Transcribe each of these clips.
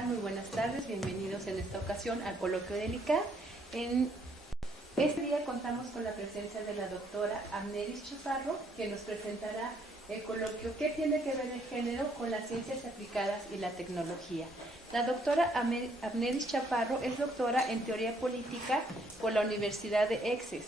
tal? Muy buenas tardes, bienvenidos en esta ocasión al Coloquio del ICA. En este día contamos con la presencia de la doctora Amneris Chaparro, que nos presentará el coloquio ¿Qué tiene que ver el género con las ciencias aplicadas y la tecnología? La doctora Amneris Chaparro es doctora en Teoría Política por la Universidad de Exes.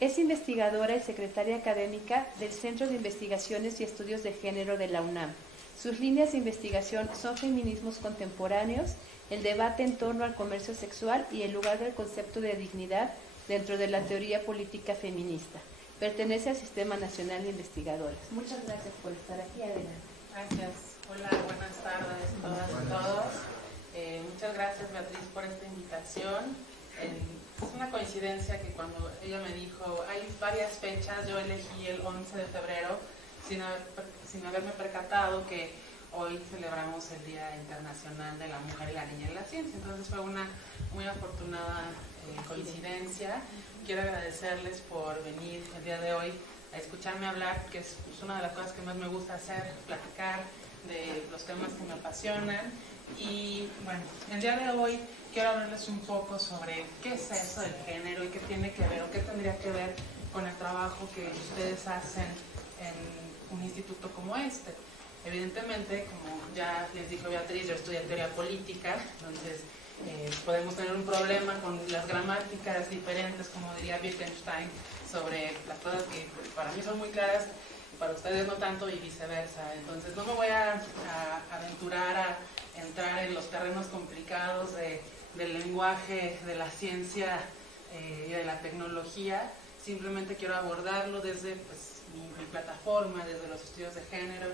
Es investigadora y secretaria académica del Centro de Investigaciones y Estudios de Género de la UNAM. Sus líneas de investigación son feminismos contemporáneos, el debate en torno al comercio sexual y el lugar del concepto de dignidad dentro de la teoría política feminista. Pertenece al Sistema Nacional de Investigadoras. Muchas gracias por estar aquí. Adelante. Gracias. Hola, buenas tardes a todas y todos. Muchas gracias, Beatriz, por esta invitación. Es una coincidencia que cuando ella me dijo, hay varias fechas, yo elegí el 11 de febrero, sin haberme percatado que hoy celebramos el Día Internacional de la Mujer y la Niña en la Ciencia. Entonces fue una muy afortunada coincidencia. Quiero agradecerles por venir el día de hoy a escucharme hablar, que es una de las cosas que más me gusta hacer, platicar de los temas que me apasionan. Y bueno, el día de hoy quiero hablarles un poco sobre qué es eso del género y qué tiene que ver o qué tendría que ver con el trabajo que ustedes hacen en un instituto como este. Evidentemente, como ya les dijo Beatriz, yo estudié teoría política, entonces podemos tener un problema con las gramáticas diferentes, como diría Wittgenstein, sobre las cosas que para mí son muy claras y para ustedes no tanto y viceversa. Entonces no me voy a aventurar a entrar en los terrenos complicados del lenguaje, de la ciencia y de la tecnología. Simplemente quiero abordarlo desde mi plataforma, desde los estudios de género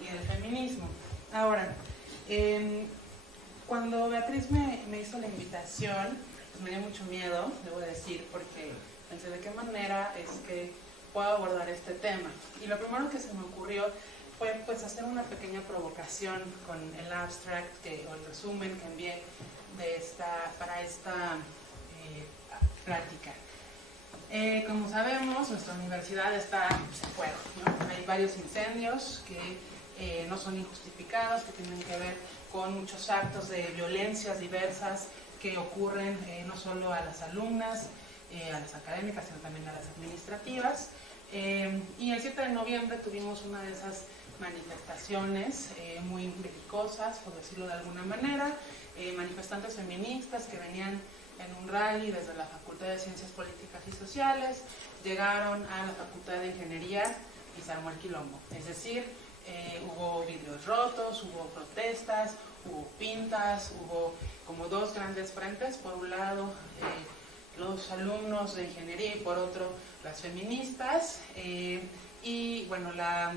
y del feminismo. Ahora, cuando Beatriz me hizo la invitación, me dio mucho miedo, debo decir, porque pensé de qué manera es que puedo abordar este tema. Y lo primero que se me ocurrió fue hacer una pequeña provocación con el abstract o el resumen que envié para esta plática. Como sabemos, nuestra universidad está en fuego, ¿no? Hay varios incendios que no son injustificados, que tienen que ver con muchos actos de violencias diversas que ocurren no solo a las alumnas, a las académicas, sino también a las administrativas. Y el 7 de noviembre tuvimos una de esas manifestaciones muy belicosas, por decirlo de alguna manera, manifestantes feministas que venían en un rally desde la Facultad de Ciencias Políticas y Sociales, llegaron a la Facultad de Ingeniería y se armó el quilombo. Es decir, hubo vidrios rotos, hubo protestas, hubo pintas, hubo como dos grandes frentes, por un lado los alumnos de ingeniería y por otro las feministas, y bueno, las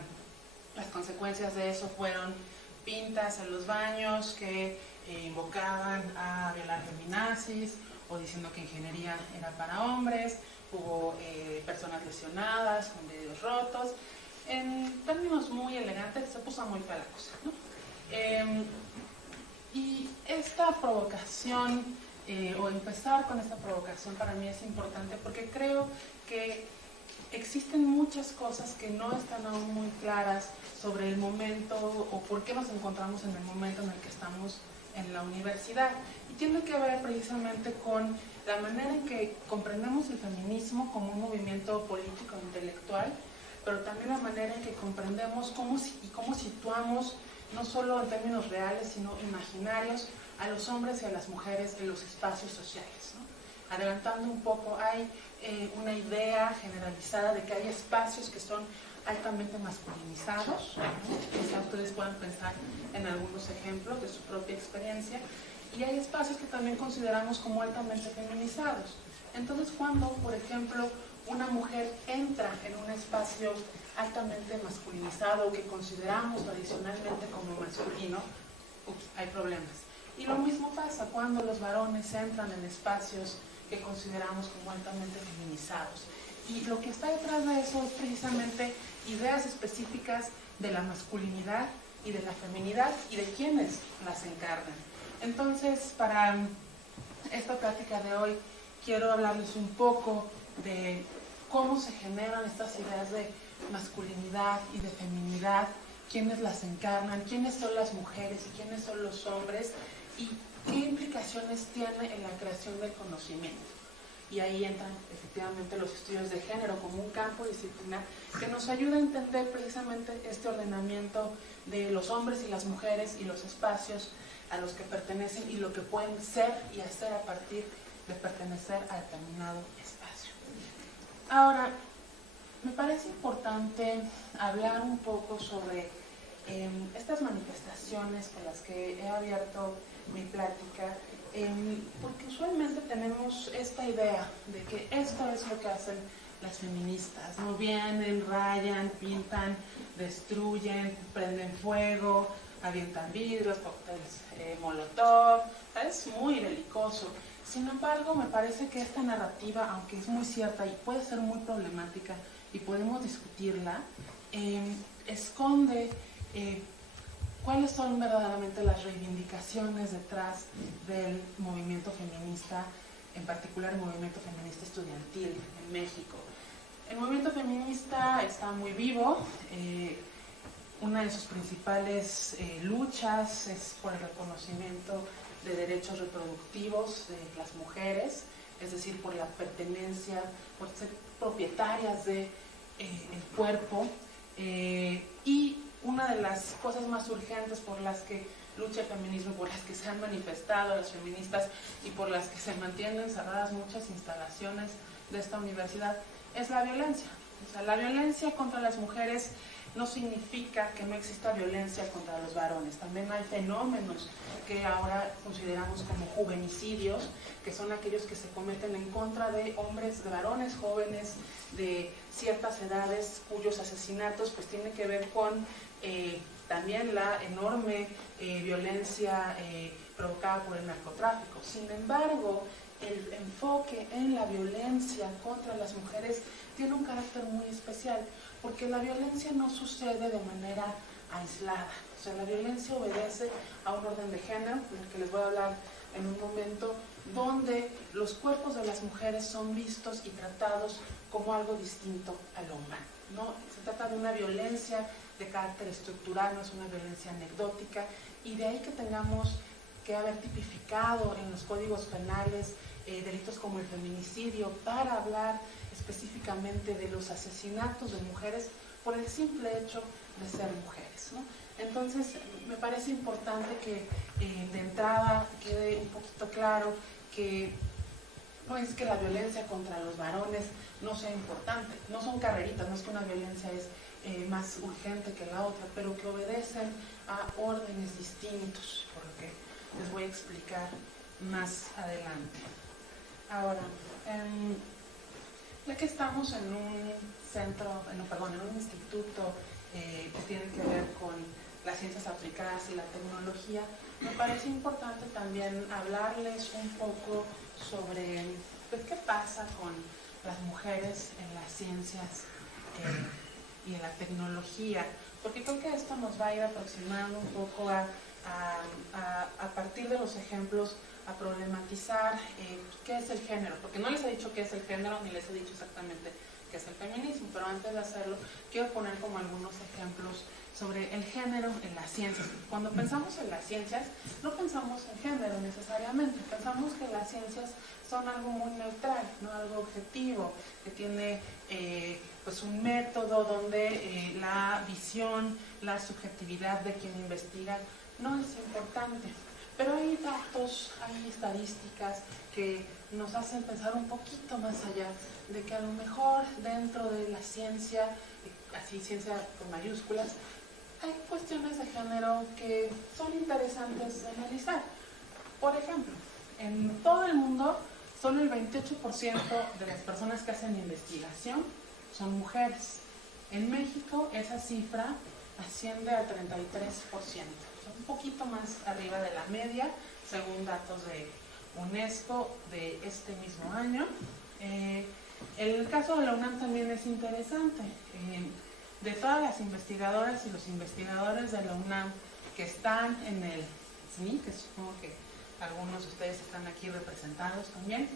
consecuencias de eso fueron pintas en los baños que invocaban a violar feminazis o diciendo que ingeniería era para hombres, hubo personas lesionadas con vidrios rotos. En términos muy elegantes se puso muy fea la cosa, ¿no? Y esta provocación, o empezar con esta provocación para mí es importante porque creo que existen muchas cosas que no están aún muy claras sobre el momento o por qué nos encontramos en el momento en el que estamos en la universidad. Y tiene que ver precisamente con la manera en que comprendemos el feminismo como un movimiento político e intelectual, pero también la manera en que comprendemos cómo situamos, no solo en términos reales, sino imaginarios, a los hombres y a las mujeres en los espacios sociales, ¿no? Adelantando un poco, hay una idea generalizada de que hay espacios que son altamente masculinizados, ¿no? Quizá ustedes puedan pensar en algunos ejemplos de su propia experiencia, y hay espacios que también consideramos como altamente feminizados. Entonces, cuando, por ejemplo, una mujer entra en un espacio altamente masculinizado que consideramos tradicionalmente como masculino, hay problemas. Y lo mismo pasa cuando los varones entran en espacios que consideramos como altamente feminizados. Y lo que está detrás de eso es precisamente ideas específicas de la masculinidad y de la feminidad y de quienes las encarnan. Entonces, para esta plática de hoy, quiero hablarles un poco de cómo se generan estas ideas de masculinidad y de feminidad, quiénes las encarnan, quiénes son las mujeres y quiénes son los hombres, y qué implicaciones tiene en la creación del conocimiento. Y ahí entran efectivamente los estudios de género como un campo disciplinar que nos ayuda a entender precisamente este ordenamiento de los hombres y las mujeres y los espacios a los que pertenecen y lo que pueden ser y hacer a partir de pertenecer a determinado espacio. Ahora, me parece importante hablar un poco sobre estas manifestaciones con las que he abierto mi plática, porque usualmente tenemos esta idea de que esto es lo que hacen las feministas, ¿no? Vienen, rayan, pintan, destruyen, prenden fuego, avientan vidrios, cócteles molotov, es muy belicoso. Sin embargo, me parece que esta narrativa, aunque es muy cierta y puede ser muy problemática y podemos discutirla, esconde cuáles son verdaderamente las reivindicaciones detrás del movimiento feminista, en particular el movimiento feminista estudiantil en México. El movimiento feminista está muy vivo. Una de sus principales luchas es por el reconocimiento de derechos reproductivos de las mujeres, es decir, por la pertenencia, por ser propietarias de el cuerpo, y una de las cosas más urgentes por las que lucha el feminismo, por las que se han manifestado las feministas y por las que se mantienen cerradas muchas instalaciones de esta universidad, es la violencia. O sea, la violencia contra las mujeres no significa que no exista violencia contra los varones. También hay fenómenos que ahora consideramos como juvenicidios, que son aquellos que se cometen en contra de hombres, de varones jóvenes de ciertas edades, cuyos asesinatos pues tienen que ver con también la enorme violencia provocada por el narcotráfico. Sin embargo, el enfoque en la violencia contra las mujeres tiene un carácter muy especial, porque la violencia no sucede de manera aislada. O sea, la violencia obedece a un orden de género, del que les voy a hablar en un momento, donde los cuerpos de las mujeres son vistos y tratados como algo distinto al hombre, ¿no? Se trata de una violencia de carácter estructural, no es una violencia anecdótica, y de ahí que tengamos que haber tipificado en los códigos penales delitos como el feminicidio para hablar específicamente de los asesinatos de mujeres por el simple hecho de ser mujeres, ¿no? Entonces, me parece importante que de entrada quede un poquito claro que no es que la violencia contra los varones no sea importante, no son carreritas, no es que una violencia es más urgente que la otra, pero que obedecen a órdenes distintos, por lo que les voy a explicar más adelante. Ahora, ya que estamos en un centro, en un instituto que tiene que ver con las ciencias aplicadas y la tecnología, me parece importante también hablarles un poco sobre pues, qué pasa con las mujeres en las ciencias y en la tecnología, porque creo que esto nos va a ir aproximando un poco a partir de los ejemplos, a problematizar qué es el género, porque no les he dicho qué es el género, ni les he dicho exactamente qué es el feminismo, pero antes de hacerlo, quiero poner como algunos ejemplos sobre el género en las ciencias. Cuando pensamos en las ciencias, no pensamos en género necesariamente, pensamos que las ciencias son algo muy neutral, ¿no? Algo objetivo, que tiene pues un método donde la visión, la subjetividad de quien investiga no es importante. Pero hay datos, hay estadísticas que nos hacen pensar un poquito más allá, de que a lo mejor dentro de la ciencia, así ciencia con mayúsculas, hay cuestiones de género que son interesantes de analizar. Por ejemplo, en todo el mundo, solo el 28% de las personas que hacen investigación son mujeres. En México, esa cifra asciende al 33%. Un poquito más arriba de la media, según datos de UNESCO de este mismo año. El caso de la UNAM también es interesante. De todas las investigadoras y los investigadores de la UNAM que están en el SNI, que supongo que algunos de ustedes están aquí representados también,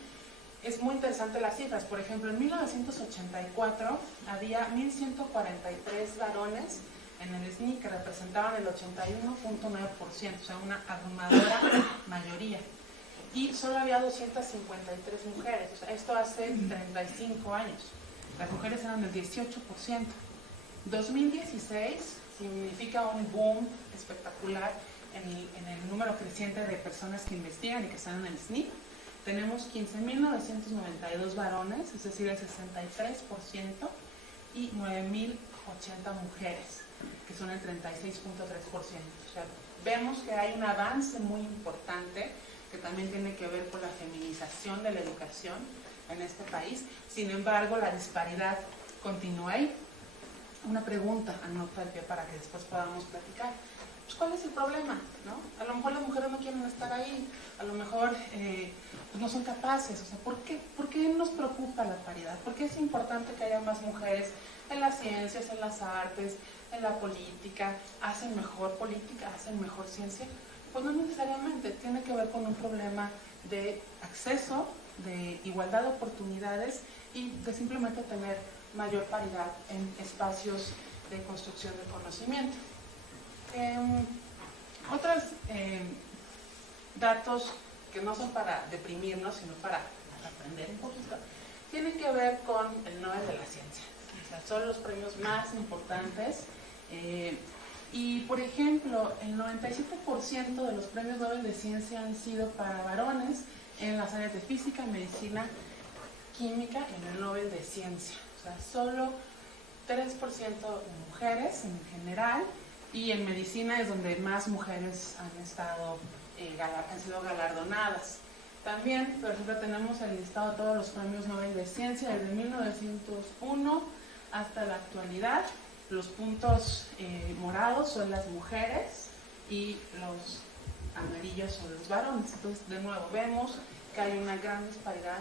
es muy interesante las cifras. Por ejemplo, en 1984 había 1.143 varones en el SNI, que representaban el 81.9%, o sea, una abrumadora mayoría. Y solo había 253 mujeres, o sea, esto hace 35 años. Las mujeres eran del 18%. 2016 significa un boom espectacular en el número creciente de personas que investigan y que están en el SNI. Tenemos 15.992 varones, es decir, el 63%, y 9.080 mujeres, que son el 36.3%. O sea, vemos que hay un avance muy importante que también tiene que ver con la feminización de la educación en este país. Sin embargo, la disparidad continúa ahí. Una pregunta, anota el pie para que después podamos platicar. Pues, ¿cuál es el problema? ¿No? A lo mejor las mujeres no quieren estar ahí, a lo mejor pues no son capaces. O sea, ¿por qué? ¿Por qué nos preocupa la paridad? ¿Por qué es importante que haya más mujeres en las ciencias, en las artes, en la política? ¿Hacen mejor política? ¿Hacen mejor ciencia? Pues no necesariamente, tiene que ver con un problema de acceso, de igualdad de oportunidades y de simplemente tener mayor paridad en espacios de construcción del conocimiento. Otros datos que no son para deprimirnos, sino para aprender un poquito, tienen que ver con el Nobel de la Ciencia. O sea, son los premios más importantes. Y, por ejemplo, el 97% de los premios Nobel de Ciencia han sido para varones en las áreas de física, medicina, química y en el Nobel de Ciencia. O sea, solo 3% mujeres en general, y en medicina es donde más mujeres han sido galardonadas. También, por ejemplo, tenemos el listado de todos los premios Nobel de Ciencia desde 1901 hasta la actualidad. Los puntos morados son las mujeres y los amarillos son los varones. Entonces, de nuevo, vemos que hay una gran disparidad.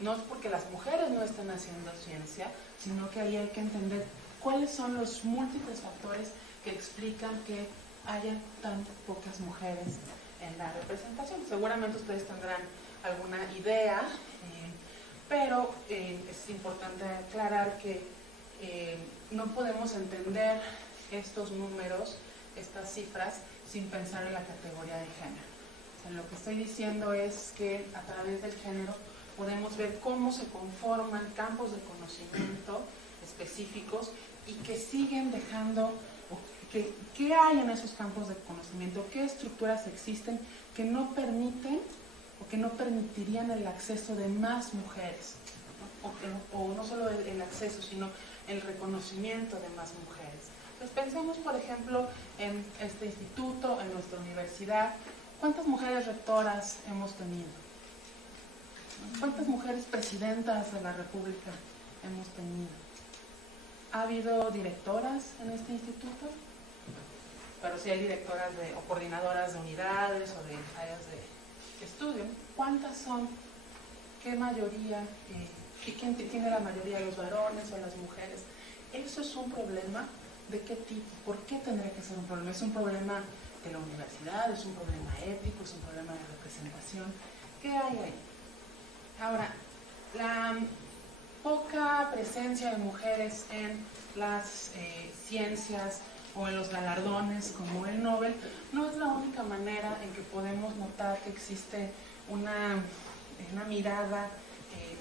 No es porque las mujeres no estén haciendo ciencia, sino que ahí hay que entender cuáles son los múltiples factores que explican que hayan tan pocas mujeres en la representación. Seguramente ustedes tendrán alguna idea, pero es importante aclarar que no podemos entender estos números, estas cifras, sin pensar en la categoría de género. O sea, lo que estoy diciendo es que a través del género podemos ver cómo se conforman campos de conocimiento específicos y que siguen dejando, ¿qué hay en esos campos de conocimiento? ¿Qué estructuras existen que no permiten o que no permitirían el acceso de más mujeres? O no solo el acceso, sino el reconocimiento de más mujeres. Pues pensemos, por ejemplo, en este instituto, en nuestra universidad. ¿Cuántas mujeres rectoras hemos tenido? ¿Cuántas mujeres presidentas de la República hemos tenido? ¿Ha habido directoras en este instituto? Pero sí hay directoras o coordinadoras de unidades o de áreas de estudio. ¿Cuántas son? ¿Qué mayoría? ¿Quién tiene la mayoría, los varones o las mujeres? ¿Eso es un problema? ¿De qué tipo? ¿Por qué tendría que ser un problema? ¿Es un problema de la universidad? ¿Es un problema ético? ¿Es un problema de representación? ¿Qué hay ahí? Ahora, la poca presencia de mujeres en las ciencias o en los galardones como el Nobel no es la única manera en que podemos notar que existe una mirada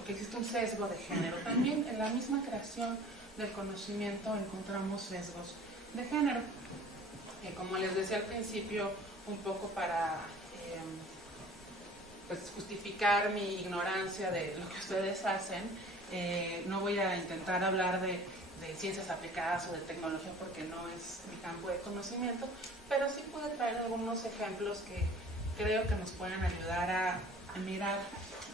o que existe un sesgo de género. También en la misma creación del conocimiento encontramos sesgos de género. Como les decía al principio, un poco para pues justificar mi ignorancia de lo que ustedes hacen, no voy a intentar hablar de ciencias aplicadas o de tecnología porque no es mi campo de conocimiento, pero sí puedo traer algunos ejemplos que creo que nos pueden ayudar a mirar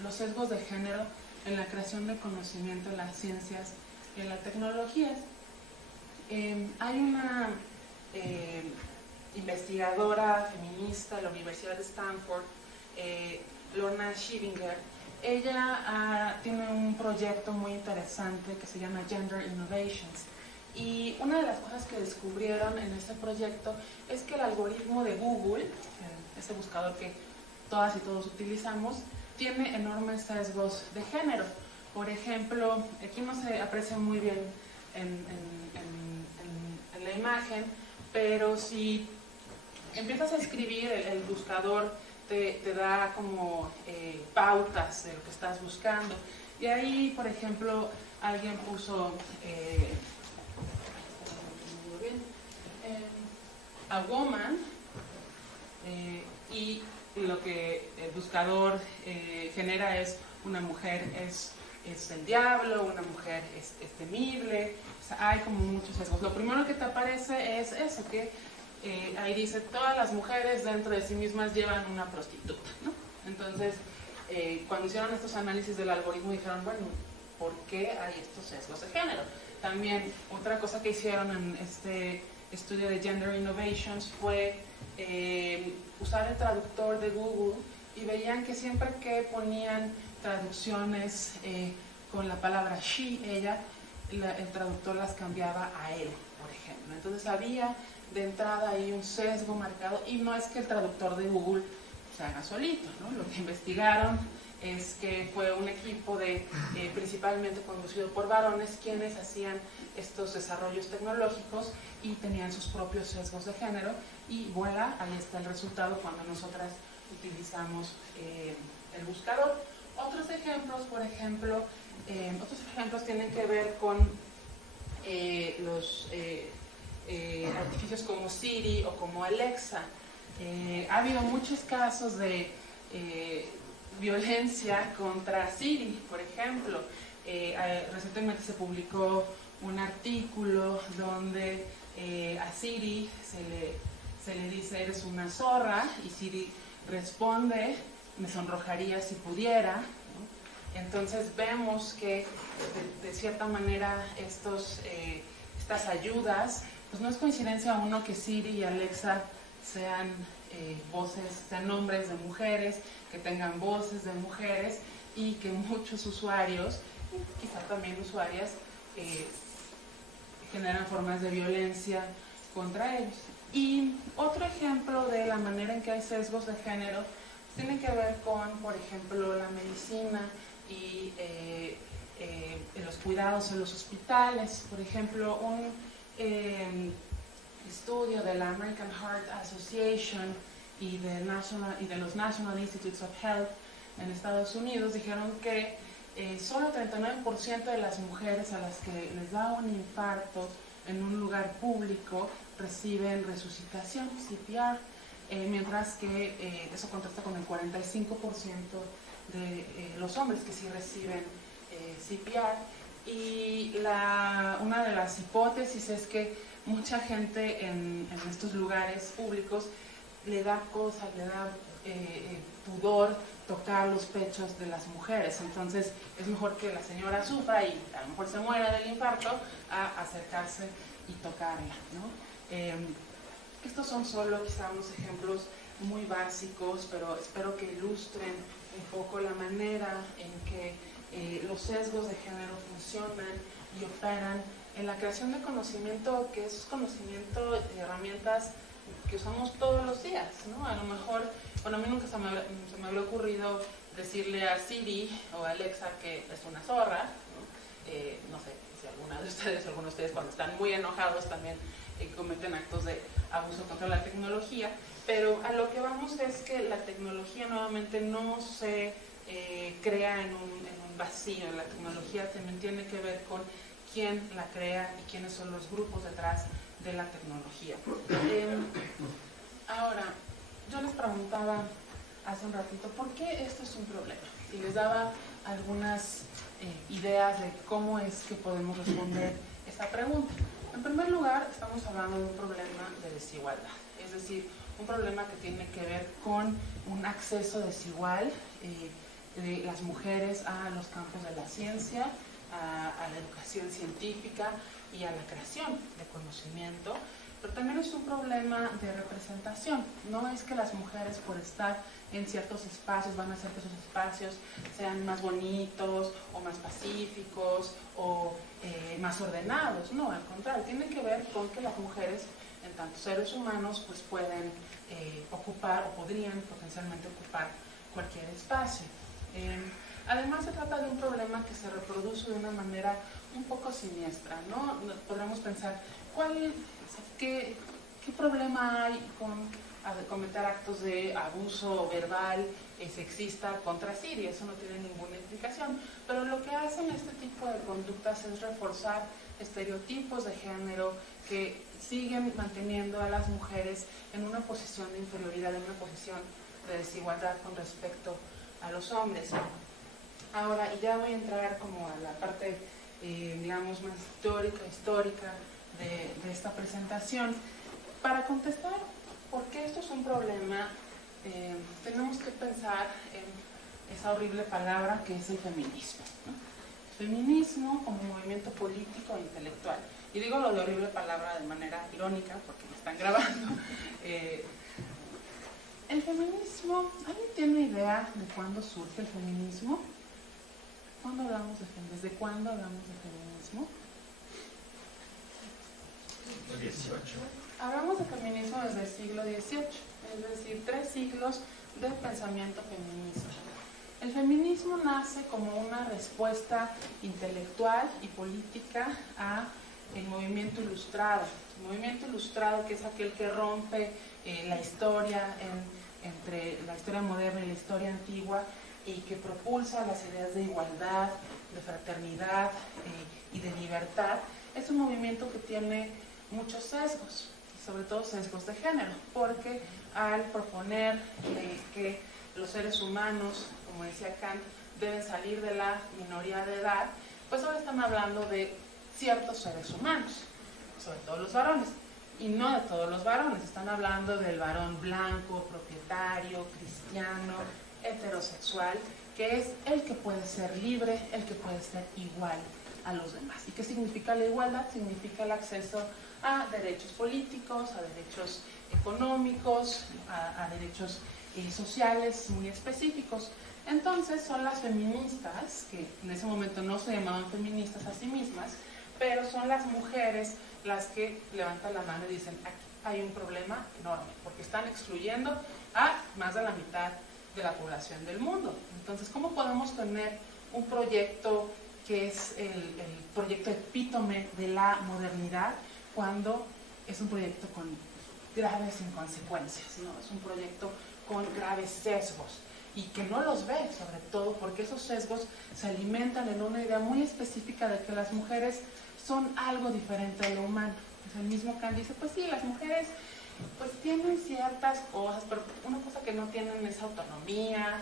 los sesgos de género en la creación de conocimiento en las ciencias y en las tecnologías. Hay una investigadora feminista de la Universidad de Stanford, Lorna Schivinger. Ella tiene un proyecto muy interesante que se llama Gender Innovations, y una de las cosas que descubrieron en este proyecto es que el algoritmo de Google, ese buscador que todas y todos utilizamos, tiene enormes sesgos de género. Por ejemplo, aquí no se aprecia muy bien en la la imagen, pero si empiezas a escribir, el buscador te da como pautas de lo que estás buscando. Y ahí, por ejemplo, alguien puso a woman, y lo que el buscador genera es una mujer es el diablo, una mujer es temible. O sea, hay como muchos sesgos. Lo primero que te aparece es eso, que ahí dice, todas las mujeres dentro de sí mismas llevan una prostituta, ¿no? Entonces, cuando hicieron estos análisis del algoritmo dijeron, bueno, ¿por qué hay estos sesgos de género? También otra cosa que hicieron en este estudio de Gender Innovations fue usar el traductor de Google, y veían que siempre que ponían traducciones con la palabra she, ella, el traductor las cambiaba a él, por ejemplo. Entonces había de entrada ahí un sesgo marcado, y no es que el traductor de Google se haga solito, ¿no? Lo que investigaron es que fue un equipo principalmente conducido por varones quienes hacían estos desarrollos tecnológicos y tenían sus propios sesgos de género, y voilà, ahí está el resultado cuando nosotras utilizamos el buscador. Otros ejemplos, por ejemplo, tienen que ver con los artificios como Siri o como Alexa. Ha habido muchos casos de violencia contra Siri, por ejemplo. Recientemente se publicó un artículo donde a Siri se le dice eres una zorra, y Siri responde me sonrojaría si pudiera, ¿no? Entonces vemos que de cierta manera estas ayudas, pues no es coincidencia uno que Siri y Alexa sean sean nombres de mujeres, que tengan voces de mujeres, y que muchos usuarios, quizá también usuarias, generan formas de violencia contra ellos. Y otro ejemplo de la manera en que hay sesgos de género tiene que ver con, por ejemplo, la medicina y los cuidados en los hospitales. Por ejemplo, un estudio de la American Heart Association y de los National Institutes of Health en Estados Unidos dijeron que solo 39% de las mujeres a las que les da un infarto en un lugar público reciben resucitación, CPR, mientras que eso contrasta con el 45% de los hombres que sí reciben CPR. Y una de las hipótesis es que mucha gente en estos lugares públicos le da cosa, le da pudor tocar los pechos de las mujeres. Entonces es mejor que la señora sufra y a lo mejor se muera del infarto a acercarse y tocarla, ¿no? Estos son solo quizá unos ejemplos muy básicos, pero espero que ilustren un poco la manera en que los sesgos de género funcionan y operan en la creación de conocimiento, que es conocimiento de herramientas que usamos todos los días, ¿no? A lo mejor, bueno, a mí nunca se me había ocurrido decirle a Siri o a Alexa que es una zorra, ¿no? No sé si alguno de ustedes cuando están muy enojados también cometen actos de abuso contra la tecnología, pero a lo que vamos es que la tecnología nuevamente no se crea en un vacío. La tecnología también tiene que ver con quién la crea y quiénes son los grupos detrás de la tecnología. Ahora, yo les preguntaba hace un ratito, ¿por qué esto es un problema? Y les daba algunas ideas de cómo es que podemos responder esta pregunta. En primer lugar, estamos hablando de un problema de desigualdad, es decir, un problema que tiene que ver con un acceso desigual de las mujeres a los campos de la ciencia, a la educación científica y a la creación de conocimiento, pero también es un problema de representación. No es que las mujeres por estar en ciertos espacios van a hacer que esos espacios sean más bonitos o más pacíficos o más ordenados, no, al contrario, tiene que ver con que las mujeres en tanto seres humanos pues pueden ocupar o podrían potencialmente ocupar cualquier espacio. Además se trata de un problema que se reproduce de una manera un poco siniestra, ¿no? Podríamos pensar, ¿cuál ¿qué problema hay con cometer actos de abuso verbal sexista contra Siria? Eso no tiene ninguna explicación. Pero lo que hacen este tipo de conductas es reforzar estereotipos de género que siguen manteniendo a las mujeres en una posición de inferioridad, en una posición de desigualdad con respecto a los hombres. Ahora, y ya voy a entrar como a la parte, digamos, más histórica de esta presentación. Para contestar por qué esto es un problema, tenemos que pensar en esa horrible palabra que es el feminismo, ¿no? Feminismo como movimiento político e intelectual. Y digo lo de horrible palabra de manera irónica porque me están grabando. El feminismo, ¿alguien tiene idea de cuándo surge el feminismo? ¿Desde cuándo hablamos de feminismo? 18. Hablamos de feminismo desde el siglo XVIII, es decir, 3 siglos de pensamiento feminista. El feminismo nace como una respuesta intelectual y política a el movimiento ilustrado. El movimiento ilustrado, que es aquel que rompe la historia entre la historia moderna y la historia antigua, y que propulsa las ideas de igualdad, de fraternidad y de libertad, es un movimiento que tiene muchos sesgos, sobre todo sesgos de género, porque al proponer que los seres humanos, como decía Kant, deben salir de la minoría de edad, pues ahora están hablando de ciertos seres humanos, sobre todo los varones, y no de todos los varones, están hablando del varón blanco, propietario, cristiano, heterosexual, que es el que puede ser libre, el que puede ser igual a los demás. ¿Y qué significa la igualdad? Significa el acceso a derechos políticos, a derechos económicos, a derechos sociales muy específicos. Entonces son las feministas, que en ese momento no se llamaban feministas a sí mismas, pero son las mujeres las que levantan la mano y dicen, aquí hay un problema enorme, porque están excluyendo a más de la mitad de la población del mundo. Entonces, ¿cómo podemos tener un proyecto que es el proyecto epítome de la modernidad cuando es un proyecto con graves inconsecuencias, ¿no? Es un proyecto con graves sesgos y que no los ve, sobre todo porque esos sesgos se alimentan en una idea muy específica de que las mujeres son algo diferente de lo humano. Pues el mismo Kant dice, pues sí, las mujeres pues tienen ciertas cosas, pero una cosa que no tienen es autonomía,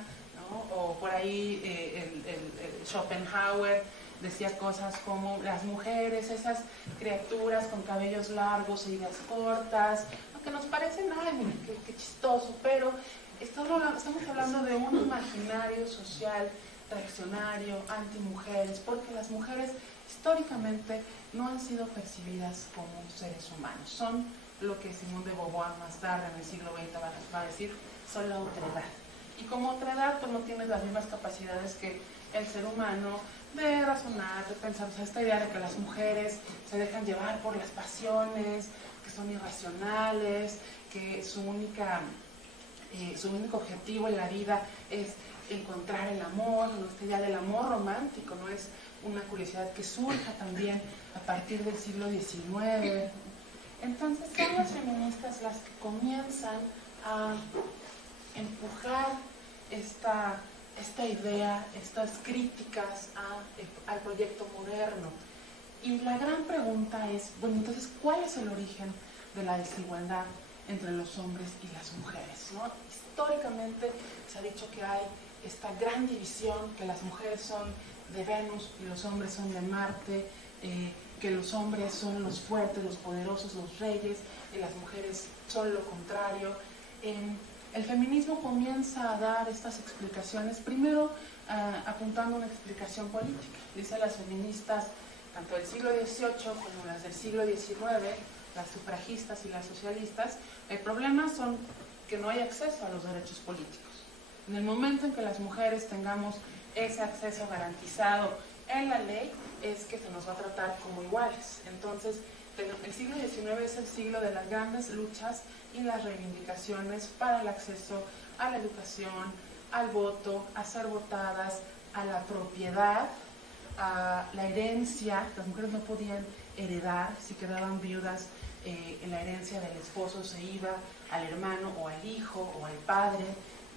¿no? O por ahí el Schopenhauer decía cosas como las mujeres, esas criaturas con cabellos largos e ideas cortas, que nos parecen, ay, mira, qué chistoso, pero estamos hablando de un imaginario social reaccionario, antimujeres, porque las mujeres históricamente no han sido percibidas como seres humanos, son lo que Simone de Beauvoir más tarde en el siglo XX va a decir, son la otredad. Y como otredad, pues no tienes las mismas capacidades que el ser humano de razonar, de pensar. O sea, esta idea de que las mujeres se dejan llevar por las pasiones, que son irracionales, que su único objetivo en la vida es encontrar el amor, ¿no? Esta idea del amor romántico no es una curiosidad que surja también a partir del siglo XIX. Entonces son las feministas las que comienzan a empujar esta idea, estas críticas al proyecto moderno. Y la gran pregunta es, bueno, entonces, ¿cuál es el origen de la desigualdad entre los hombres y las mujeres, ¿no? Históricamente se ha dicho que hay esta gran división, que las mujeres son de Venus y los hombres son de Marte, que los hombres son los fuertes, los poderosos, los reyes, y las mujeres son lo contrario. El feminismo comienza a dar estas explicaciones, primero apuntando a una explicación política. Dice las feministas, tanto del siglo XVIII como las del siglo XIX, las sufragistas y las socialistas, el problema son que no hay acceso a los derechos políticos. En el momento en que las mujeres tengamos ese acceso garantizado en la ley, es que se nos va a tratar como iguales. Entonces, el siglo XIX es el siglo de las grandes luchas y las reivindicaciones para el acceso a la educación, al voto, a ser votadas, a la propiedad, a la herencia. Las mujeres no podían heredar, si quedaban viudas, en la herencia del esposo se iba al hermano o al hijo o al padre,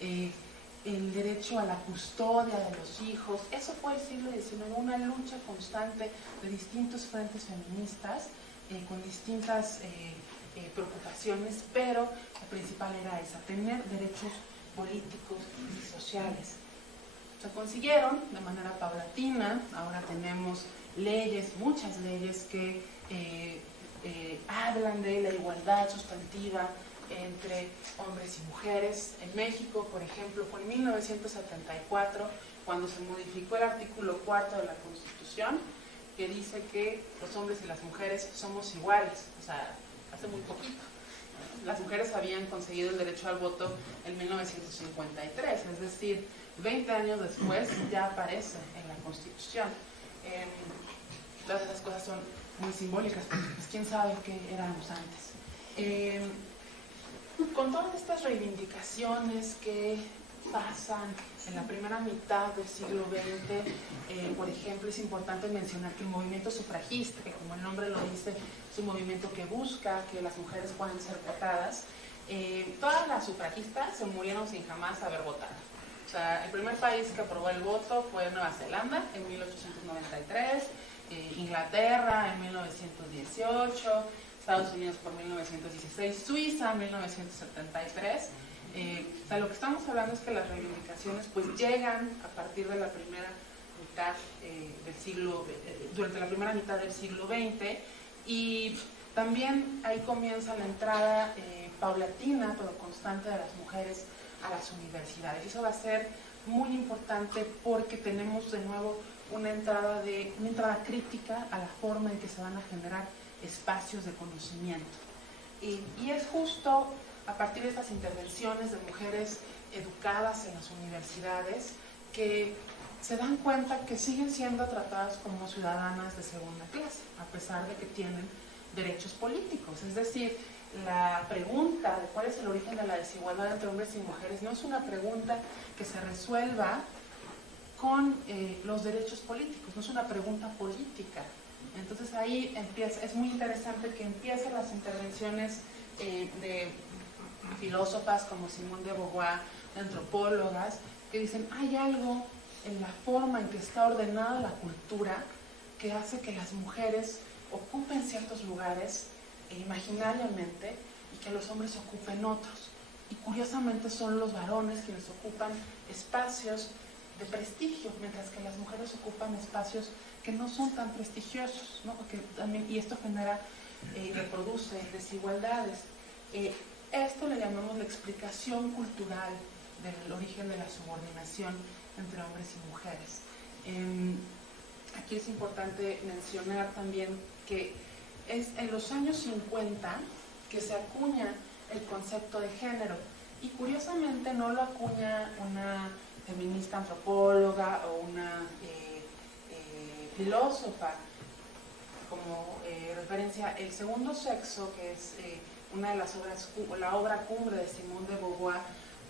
el derecho a la custodia de los hijos. Eso fue el siglo XIX, una lucha constante de distintos frentes feministas con distintas preocupaciones, pero la principal era esa, tener derechos políticos y sociales. Se consiguieron de manera paulatina. Ahora tenemos leyes, muchas leyes que hablan de la igualdad sustantiva entre hombres y mujeres. En México, por ejemplo, fue en 1974 cuando se modificó el artículo 4 de la Constitución, que dice que los hombres y las mujeres somos iguales, o sea, hace muy poquito. Las mujeres habían conseguido el derecho al voto en 1953, es decir, 20 años después ya aparece en la Constitución. Todas esas cosas son muy simbólicas, porque pues quién sabe qué éramos antes. Con todas estas reivindicaciones que pasan en la primera mitad del siglo XX, por ejemplo, es importante mencionar que el movimiento sufragista, que como el nombre lo dice, es un movimiento que busca que las mujeres puedan ser votadas, todas las sufragistas se murieron sin jamás haber votado. O sea, el primer país que aprobó el voto fue Nueva Zelanda en 1893, Inglaterra en 1918, Estados Unidos por 1916, Suiza en 1973. O sea, lo que estamos hablando es que las reivindicaciones pues llegan a partir de la primera mitad del siglo, durante la primera mitad del siglo XX, y también ahí comienza la entrada paulatina pero constante de las mujeres a las universidades. Eso va a ser muy importante porque tenemos de nuevo una entrada crítica a la forma en que se van a generar espacios de conocimiento. Y es justo a partir de estas intervenciones de mujeres educadas en las universidades que se dan cuenta que siguen siendo tratadas como ciudadanas de segunda clase, a pesar de que tienen derechos políticos. Es decir, la pregunta de cuál es el origen de la desigualdad entre hombres y mujeres no es una pregunta que se resuelva con los derechos políticos, no es una pregunta política. Entonces ahí empieza, es muy interesante que empiecen las intervenciones de filósofas como Simone de Beauvoir, de antropólogas, que dicen, hay algo en la forma en que está ordenada la cultura que hace que las mujeres ocupen ciertos lugares imaginariamente y que los hombres ocupen otros. Y curiosamente son los varones quienes ocupan espacios de prestigio, mientras que las mujeres ocupan espacios que no son tan prestigiosos, ¿no? Que también, y esto genera y reproduce desigualdades. Esto le llamamos la explicación cultural del origen de la subordinación entre hombres y mujeres. Aquí es importante mencionar también que es en los años 50 que se acuña el concepto de género, y curiosamente no lo acuña una feminista antropóloga o una filósofa como referencia. El segundo sexo, que es una de las obras, la obra cumbre de Simone de Beauvoir,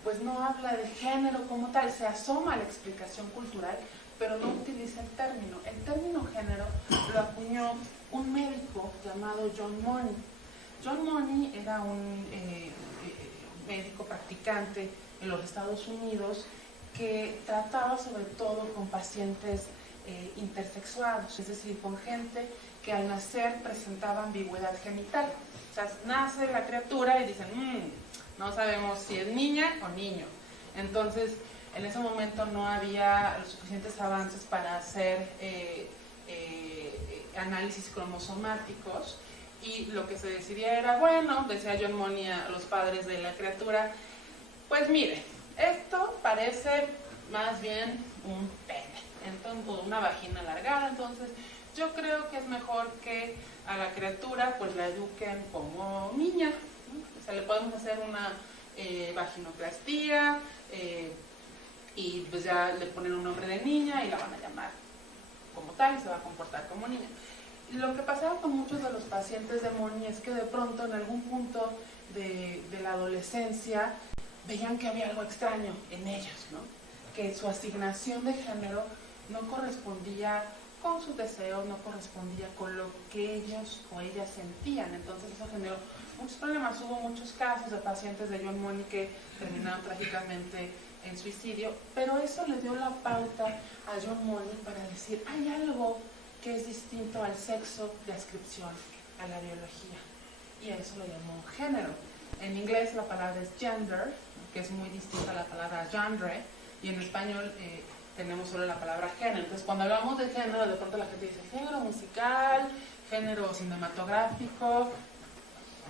pues no habla de género como tal, se asoma a la explicación cultural, pero no utiliza el término. El término género lo acuñó un médico llamado John Money. John Money era un médico practicante en los Estados Unidos que trataba sobre todo con pacientes intersexuados, es decir, con gente que al nacer presentaba ambigüedad genital. O sea, nace la criatura y dicen, no sabemos si es niña o niño. Entonces, en ese momento no había los suficientes avances para hacer análisis cromosomáticos, y lo que se decidía era, bueno, decía John Money a los padres de la criatura, pues mire, esto parece más bien un pene, entonces, una vagina alargada, entonces yo creo que es mejor que a la criatura pues la eduquen como niña, ¿no? O sea, le podemos hacer una vaginoplastia y pues ya le ponen un nombre de niña y la van a llamar como tal y se va a comportar como niña. Y lo que pasaba con muchos de los pacientes de Money es que de pronto en algún punto de la adolescencia veían que había algo extraño en ellos, ¿no? Que su asignación de género no correspondía con sus deseos, no correspondía con lo que ellos o ellas sentían. Entonces eso generó muchos problemas. Hubo muchos casos de pacientes de John Money que terminaron trágicamente en suicidio, pero eso le dio la pauta a John Money para decir, hay algo que es distinto al sexo de ascripción, a la biología, y a eso lo llamó género. En inglés la palabra es gender, que es muy distinta a la palabra genre, y en español tenemos solo la palabra género. Entonces cuando hablamos de género, de pronto la gente dice género musical, género cinematográfico,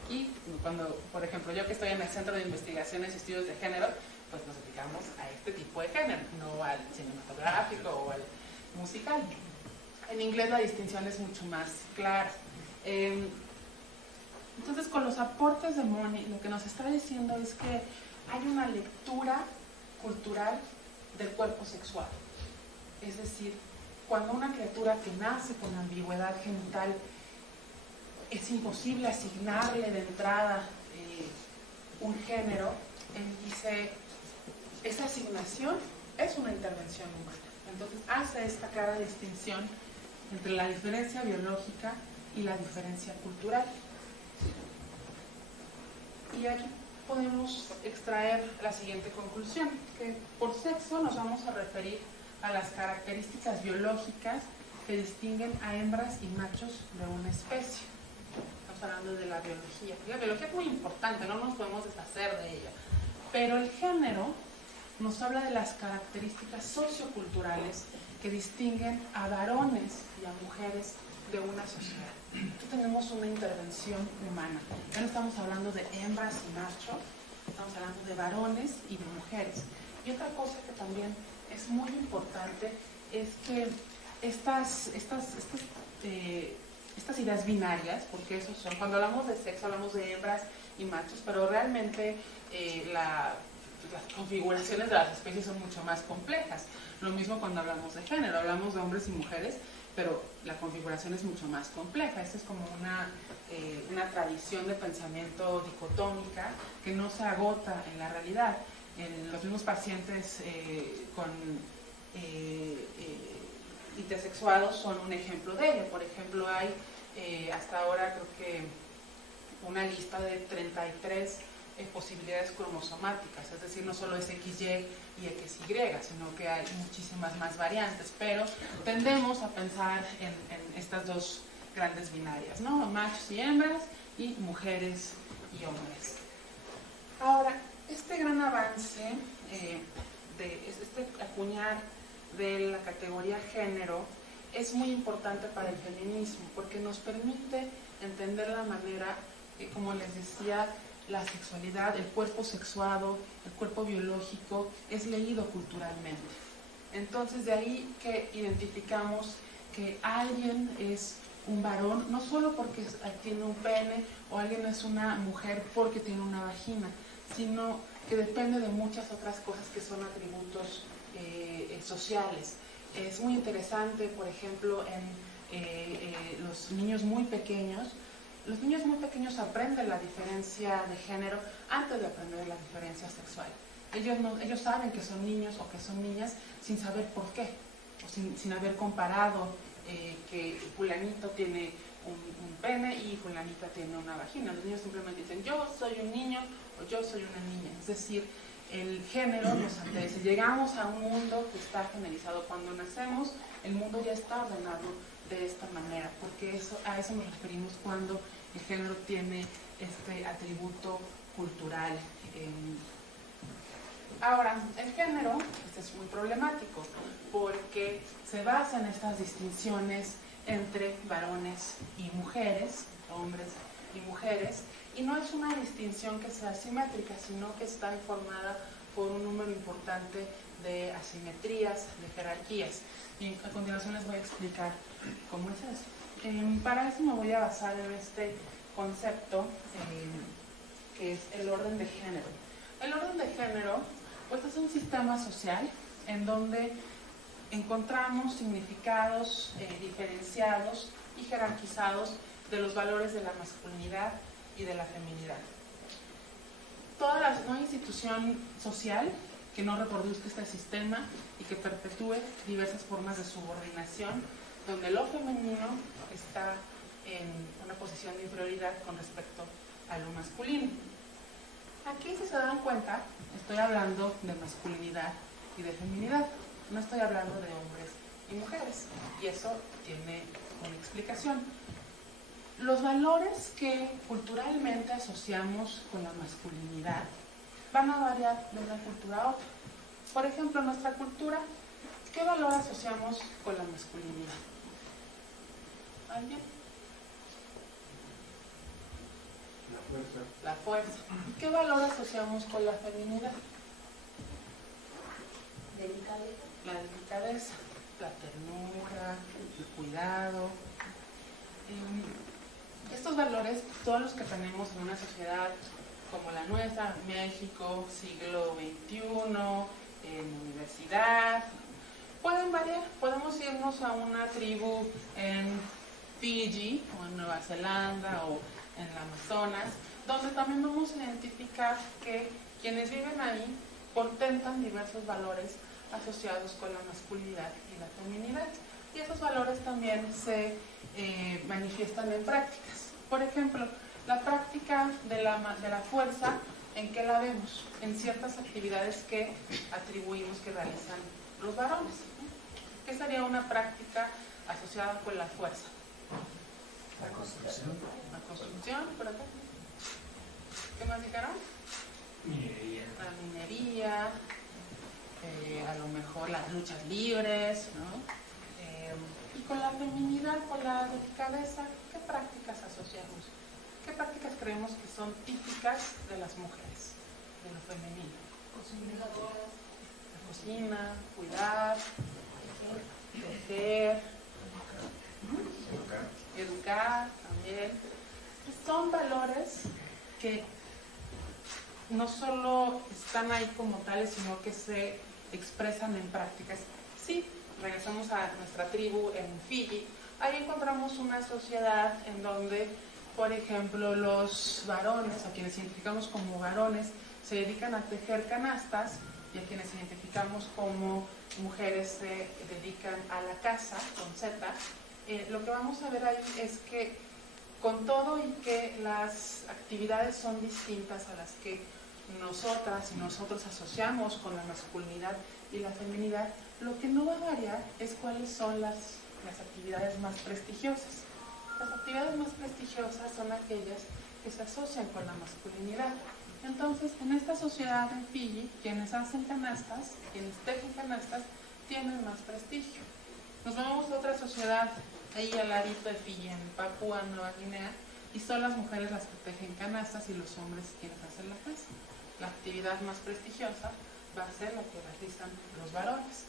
y cuando, por ejemplo, yo que estoy en el Centro de Investigaciones y Estudios de Género, pues nos dedicamos a este tipo de género, no al cinematográfico o al musical. En inglés la distinción es mucho más clara. Entonces, con los aportes de Money, lo que nos está diciendo es que hay una lectura cultural del cuerpo sexual. Es decir, cuando una criatura que nace con ambigüedad genital es imposible asignarle de entrada un género, él dice, esa asignación es una intervención humana. Entonces hace esta clara distinción entre la diferencia biológica y la diferencia cultural. Y aquí podemos extraer la siguiente conclusión, que por sexo nos vamos a referir a las características biológicas que distinguen a hembras y machos de una especie. Estamos hablando de la biología. La biología es muy importante, no nos podemos deshacer de ella. Pero el género nos habla de las características socioculturales que distinguen a varones y a mujeres de una sociedad. Aquí tenemos una intervención humana. Ya no estamos hablando de hembras y machos, estamos hablando de varones y de mujeres. Y otra cosa que también es muy importante es que estas ideas binarias, porque eso son, cuando hablamos de sexo hablamos de hembras y machos, pero realmente las configuraciones de las especies son mucho más complejas. Lo mismo cuando hablamos de género, hablamos de hombres y mujeres, pero la configuración es mucho más compleja. Esta es como una tradición de pensamiento dicotómica que no se agota en la realidad. Los mismos pacientes intersexuados son un ejemplo de ello. Por ejemplo, hay hasta ahora creo que una lista de 33 posibilidades cromosomáticas, es decir, no solo es XY y XY, sino que hay muchísimas más variantes, pero tendemos a pensar en estas dos grandes binarias, ¿no? Machos y hembras y mujeres y hombres. Ahora, este gran avance, este acuñar de la categoría género es muy importante para el feminismo porque nos permite entender la manera, como les decía, la sexualidad, el cuerpo sexuado, el cuerpo biológico es leído culturalmente. Entonces de ahí que identificamos que alguien es un varón, no solo porque tiene un pene, o alguien es una mujer porque tiene una vagina, sino que depende de muchas otras cosas que son atributos sociales. Es muy interesante, por ejemplo, en los niños muy pequeños. Los niños muy pequeños aprenden la diferencia de género antes de aprender la diferencia sexual. Ellos saben que son niños o que son niñas sin saber por qué, o sin haber comparado que fulanito tiene un pene y fulanita tiene una vagina. Los niños simplemente dicen yo soy un niño o yo soy una niña. Es decir, el género nos antecede. Llegamos a un mundo que está generalizado cuando nacemos, el mundo ya está ordenado de esta manera, porque a eso nos referimos cuando el género tiene este atributo cultural. Ahora, el género es muy problemático porque se basa en estas distinciones entre varones y mujeres, hombres y mujeres, y no es una distinción que sea simétrica, sino que está informada por un número importante de asimetrías, de jerarquías. Y a continuación les voy a explicar cómo es eso. Para eso me voy a basar en este concepto que es el orden de género. El orden de género pues es un sistema social en donde encontramos significados diferenciados y jerarquizados de los valores de la masculinidad y de la feminidad. No hay institución social que no reproduzca este sistema y que perpetúe diversas formas de subordinación donde lo femenino está en una posición de inferioridad con respecto a lo masculino. Aquí, si se dan cuenta, estoy hablando de masculinidad y de feminidad, no estoy hablando de hombres y mujeres, y eso tiene una explicación. Los valores que culturalmente asociamos con la masculinidad van a variar de una cultura a otra. Por ejemplo, en nuestra cultura, ¿qué valor asociamos con la masculinidad? ¿Alguien? La fuerza. ¿Y qué valor asociamos con la feminidad? Delicadeza. La delicadeza, la ternura, el cuidado. Estos valores, todos los que tenemos en una sociedad como la nuestra, México, siglo XXI, en universidad, pueden variar. Podemos irnos a una tribu en Fiji o en Nueva Zelanda o en el Amazonas, donde también vamos a identificar que quienes viven ahí portentan diversos valores asociados con la masculinidad y la feminidad. Y esos valores también se manifiestan en prácticas. Por ejemplo, la práctica de la fuerza, ¿en qué la vemos? En ciertas actividades que atribuimos que realizan los varones. ¿Qué sería una práctica asociada con la fuerza? La construcción. La construcción, por acá. ¿Qué más dijeron? Minería. La minería, a lo mejor las luchas libres, ¿no? Y con la feminidad, con la delicadeza, ¿qué prácticas asociamos? ¿Qué prácticas creemos que son típicas de las mujeres, de lo femenino? La cocina, cuidar, tejer, educar también. Son valores que no solo están ahí como tales, sino que se expresan en prácticas. Sí, regresamos a nuestra tribu en Fiji, ahí encontramos una sociedad en donde, por ejemplo, los varones, a quienes identificamos como varones, se dedican a tejer canastas, y a quienes identificamos como mujeres se dedican a la caza, con Z. Lo que vamos a ver ahí es que, con todo y que las actividades son distintas a las que nosotras y nosotros asociamos con la masculinidad y la feminidad, lo que no va a variar es cuáles son las actividades más prestigiosas. Las actividades más prestigiosas son aquellas que se asocian con la masculinidad. Entonces, en esta sociedad en Fiji, quienes hacen canastas, quienes tejen canastas, tienen más prestigio. Nos vamos a otra sociedad, ahí al ladito de Fiji, en Papúa Nueva Guinea, y son las mujeres las que tejen canastas y los hombres quienes hacen la caza. La actividad más prestigiosa va a ser la que realizan los varones.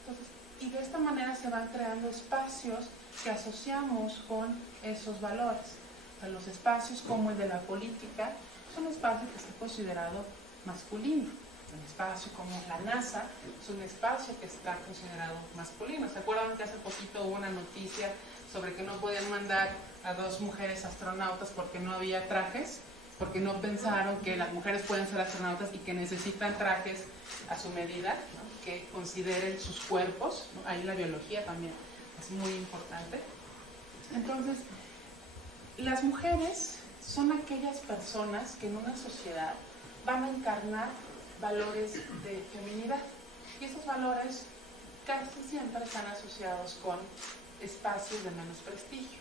Entonces, y de esta manera se van creando espacios que asociamos con esos valores. O sea, los espacios como el de la política es un espacio que está considerado masculino. Un espacio como la NASA es un espacio que está considerado masculino. ¿Se acuerdan que hace poquito hubo una noticia sobre que no podían mandar a 2 mujeres astronautas porque no había trajes? Porque no pensaron que las mujeres pueden ser astronautas y que necesitan trajes a su medida, ¿no? Que consideren sus cuerpos, ¿no? Ahí la biología también es muy importante. Entonces, las mujeres son aquellas personas que en una sociedad van a encarnar valores de feminidad, y esos valores casi siempre están asociados con espacios de menos prestigio,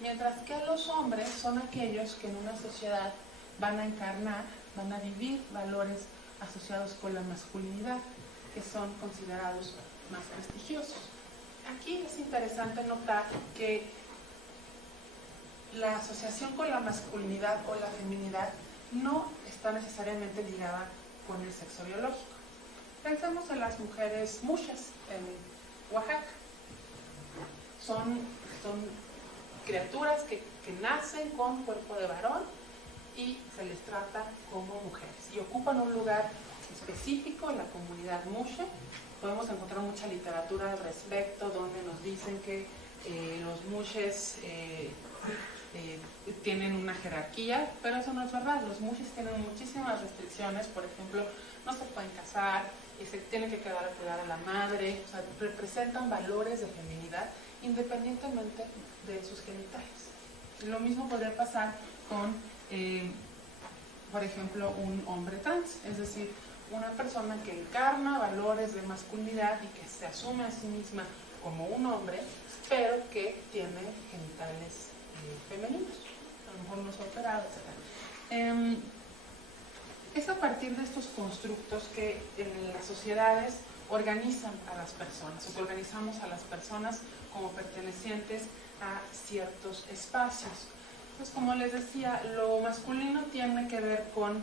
mientras que los hombres son aquellos que en una sociedad van a encarnar, van a vivir valores asociados con la masculinidad, que son considerados más prestigiosos. Aquí es interesante notar que la asociación con la masculinidad o la feminidad no está necesariamente ligada con el sexo biológico. Pensemos en las mujeres muxas en Oaxaca. Son criaturas que nacen con cuerpo de varón y se les trata como mujeres y ocupan un lugar específico en la comunidad muxe. Podemos encontrar mucha literatura al respecto donde nos dicen que los muxes tienen una jerarquía, pero eso no es verdad. Los muxes tienen muchísimas restricciones. Por ejemplo, no se pueden casar, se tienen que quedar a cuidar a la madre. O sea, representan valores de feminidad independientemente de sus genitales. Lo mismo podría pasar con, por ejemplo, un hombre trans, es decir, una persona que encarna valores de masculinidad y que se asume a sí misma como un hombre, pero que tiene genitales femeninos, a lo mejor no se ha operado, etc. Es a partir de estos constructos que las sociedades organizan a las personas, o que organizamos a las personas como pertenecientes a ciertos espacios. Pues como les decía, lo masculino tiene que ver con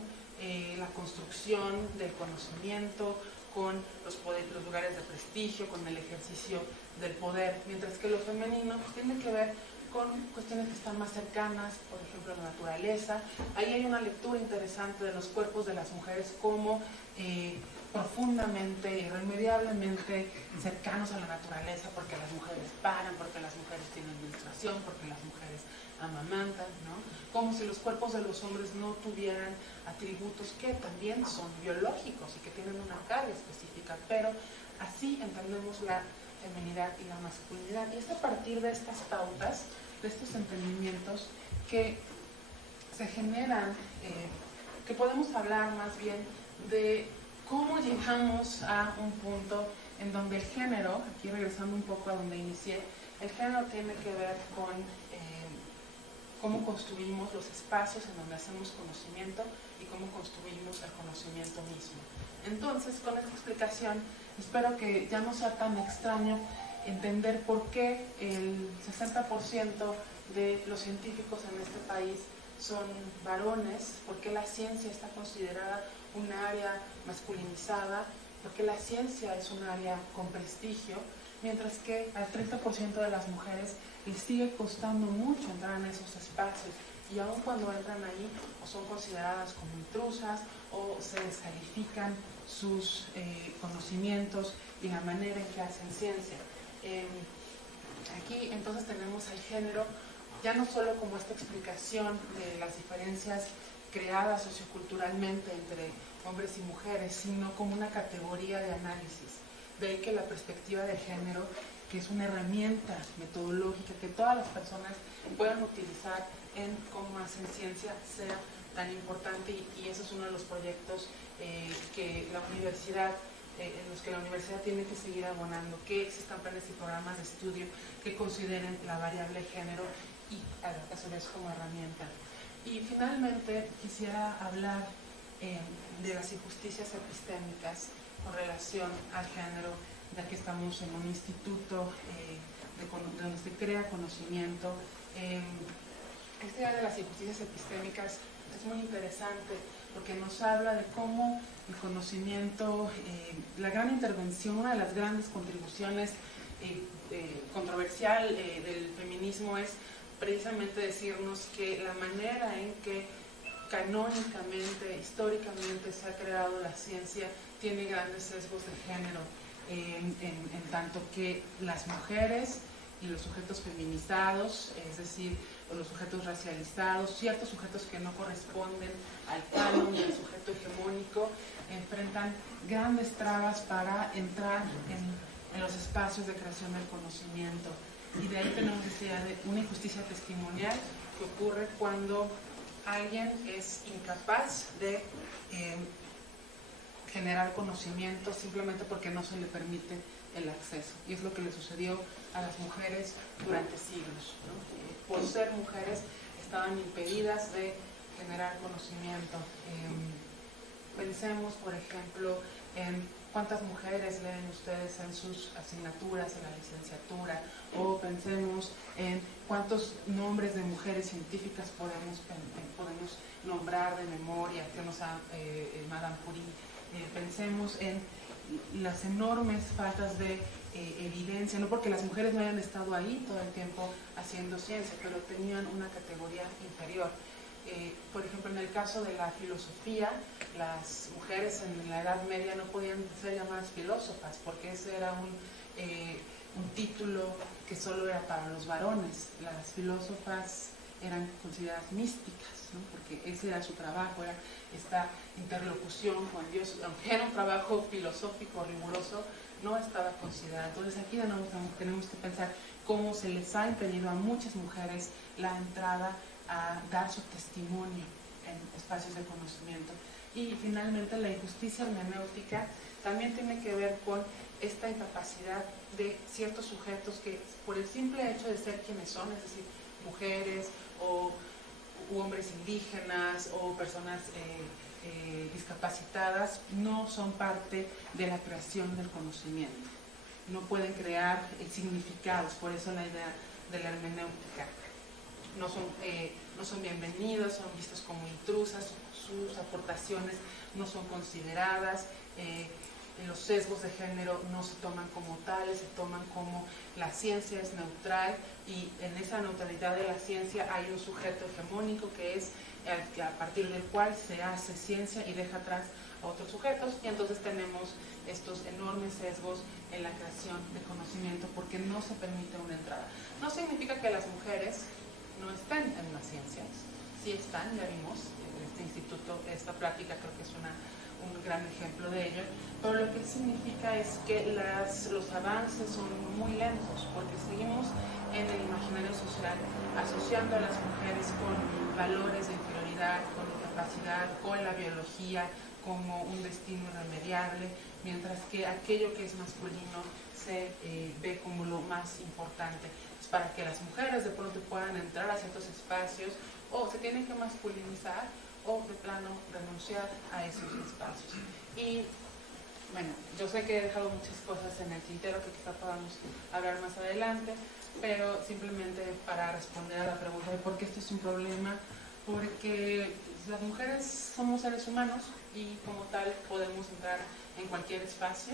la construcción del conocimiento, con los lugares de prestigio, con el ejercicio del poder, mientras que lo femenino tiene que ver con cuestiones que están más cercanas, por ejemplo, la naturaleza. Ahí hay una lectura interesante de los cuerpos de las mujeres como profundamente, irremediablemente cercanos a la naturaleza, porque las mujeres paran, porque las mujeres tienen menstruación, porque las mujeres amamantan, ¿no? Como si los cuerpos de los hombres no tuvieran atributos que también son biológicos y que tienen una carga específica, pero así entendemos la feminidad y la masculinidad. Y es a partir de estas pautas, de estos entendimientos, que se generan, que podemos hablar más bien de cómo llegamos a un punto en donde el género, aquí regresando un poco a donde inicié, el género tiene que ver con cómo construimos los espacios en donde hacemos conocimiento y cómo construimos el conocimiento mismo. Entonces, con esta explicación, espero que ya no sea tan extraño entender por qué el 60% de los científicos en este país son varones, por qué la ciencia está considerada un área masculinizada, por qué la ciencia es un área con prestigio, mientras que al 30% de las mujeres les sigue costando mucho entrar en esos espacios, y aun cuando entran ahí o son consideradas como intrusas o se descalifican sus conocimientos y la manera en que hacen ciencia. Aquí entonces tenemos al género ya no solo como esta explicación de las diferencias creadas socioculturalmente entre hombres y mujeres, sino como una categoría de análisis. De ahí que la perspectiva de género, que es una herramienta metodológica que todas las personas puedan utilizar en cómo hacen ciencia, sea tan importante, y ese es uno de los proyectos que la universidad, en los que la universidad tiene que seguir abonando, que existan planes y programas de estudio que consideren la variable género y a su vez como herramienta. Y finalmente quisiera hablar de las injusticias epistémicas con relación al género, ya que estamos en un instituto donde se crea conocimiento. Esta idea de las injusticias epistémicas es muy interesante porque nos habla de cómo el conocimiento, la gran intervención, una de las grandes contribuciones controversial del feminismo es precisamente decirnos que la manera en que canónicamente, históricamente se ha creado la ciencia tiene grandes sesgos de género, en tanto que las mujeres y los sujetos feminizados, es decir, los sujetos racializados, ciertos sujetos que no corresponden al canon del sujeto hegemónico, enfrentan grandes trabas para entrar en los espacios de creación del conocimiento. Y de ahí tenemos esa idea de una injusticia testimonial que ocurre cuando alguien es incapaz de generar conocimiento simplemente porque no se le permite el acceso. Y es lo que le sucedió a las mujeres durante siglos, ¿no? Por ser mujeres estaban impedidas de generar conocimiento. Pensemos, por ejemplo, en cuántas mujeres leen ustedes en sus asignaturas en la licenciatura, o pensemos en cuántos nombres de mujeres científicas podemos nombrar de memoria, que nos ha Madame Curie. Pensemos en las enormes faltas de evidencia, no porque las mujeres no hayan estado ahí todo el tiempo haciendo ciencia, pero tenían una categoría inferior. Por ejemplo, en el caso de la filosofía, las mujeres en la Edad Media no podían ser llamadas filósofas porque ese era un título que solo era para los varones. Las filósofas eran consideradas místicas, ¿no? Porque ese era su trabajo, era esta interlocución con Dios. Aunque era un trabajo filosófico riguroso, no estaba considerado. Entonces aquí de nuevo tenemos que pensar cómo se les ha impedido a muchas mujeres la entrada a dar su testimonio en espacios de conocimiento. Y finalmente la injusticia hermenéutica también tiene que ver con esta incapacidad de ciertos sujetos que por el simple hecho de ser quienes son, es decir, mujeres o hombres indígenas o personas discapacitadas, no son parte de la creación del conocimiento. No pueden crear significados, por eso la idea de la hermenéutica. No son bienvenidos, son vistos como intrusas, sus aportaciones no son consideradas, los sesgos de género no se toman como tales, se toman como la ciencia es neutral y en esa neutralidad de la ciencia hay un sujeto hegemónico que es a partir del cual se hace ciencia y deja atrás a otros sujetos, y entonces tenemos estos enormes sesgos en la creación de conocimiento porque no se permite una entrada. No significa que las mujeres no estén en las ciencias, sí están, ya vimos, este instituto, esta plática creo que es un gran ejemplo de ello, pero lo que significa es que los avances son muy lentos porque seguimos en el imaginario social asociando a las mujeres con valores de inferioridad, con incapacidad, con la biología como un destino irremediable, mientras que aquello que es masculino se ve como lo más importante. Es para que las mujeres de pronto puedan entrar a ciertos espacios o se tienen que masculinizar o de plano renunciar a esos espacios. Y bueno, yo sé que he dejado muchas cosas en el tintero que quizá podamos hablar más adelante, pero simplemente para responder a la pregunta de por qué esto es un problema, porque las mujeres somos seres humanos y como tal podemos entrar en cualquier espacio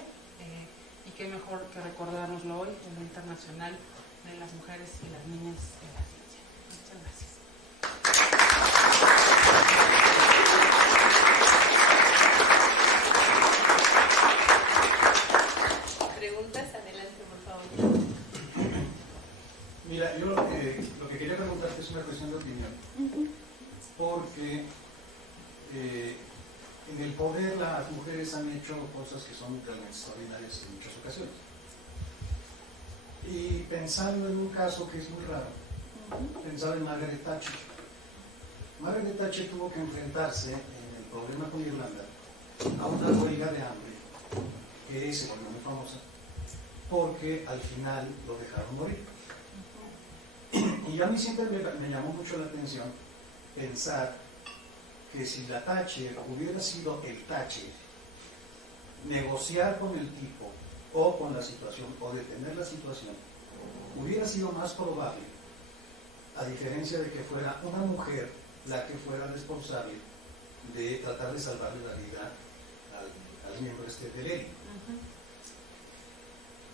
y qué mejor que recordárnoslo hoy en el Internacional de las Mujeres y las Niñas en la Ciencia. Muchas gracias. Preguntas, adelante por favor. Mira, yo lo que quería preguntarte es una cuestión de opinión, porque en el poder las mujeres han hecho cosas que son realmente extraordinarias en muchas ocasiones. Y pensando en un caso que es muy raro, pensaba en Margaret Thatcher. Margaret Thatcher tuvo que enfrentarse en el problema con Irlanda a una huelga de hambre que se volvió muy famosa porque al final lo dejaron morir. Y a mí siempre me llamó mucho la atención pensar que si la Thatcher hubiera sido el Thatcher, negociar con el tipo o con la situación o detener la situación hubiera sido más probable, a diferencia de que fuera una mujer la que fuera responsable de tratar de salvarle la vida al miembro del élite.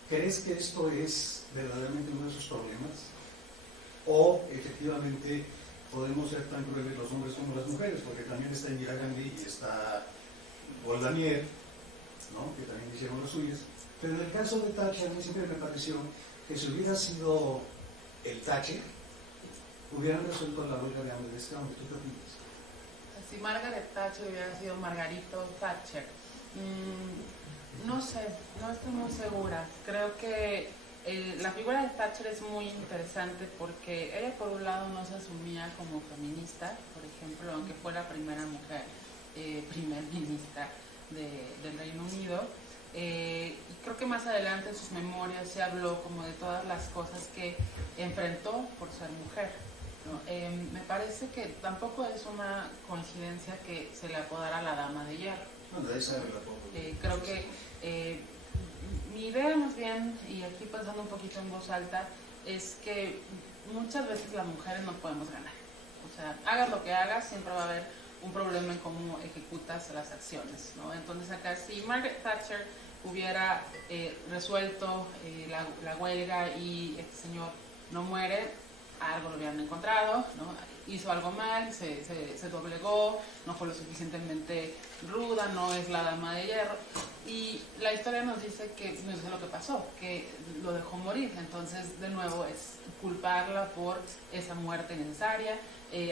¿Crees que esto es verdaderamente uno de sus problemas? ¿O efectivamente podemos ser tan crueles los hombres como las mujeres? Porque también está Indira Gandhi y está Golda Meir, ¿no?, que también hicieron las suyas. Pero en el caso de Thatcher, a mí siempre me pareció que si hubiera sido el Thatcher, hubieran resuelto la huelga de hambre de este hombre. ¿Tú qué opinas? Si Margaret Thatcher hubiera sido Margarito Thatcher, no sé, no estoy muy segura. Creo que la figura de Thatcher es muy interesante porque ella por un lado no se asumía como feminista, por ejemplo, aunque fue la primera mujer primer ministra del Reino Unido. Y creo que más adelante en sus memorias se habló como de todas las cosas que enfrentó por ser mujer, ¿no? Me parece que tampoco es una coincidencia que se le apodara la Dama de Hierro. Creo que mi idea más bien, y aquí pensando un poquito en voz alta, es que muchas veces las mujeres no podemos ganar. O sea, hagas lo que hagas, siempre va a haber un problema en cómo ejecutas las acciones, ¿no? Entonces acá, si Margaret Thatcher hubiera resuelto la huelga y este señor no muere, algo lo hubieran encontrado, ¿no? Hizo algo mal, se doblegó, no fue lo suficientemente ruda, no es la Dama de Hierro. Y la historia nos dice que no es lo que pasó, que lo dejó morir. Entonces, de nuevo, es culparla por esa muerte innecesaria.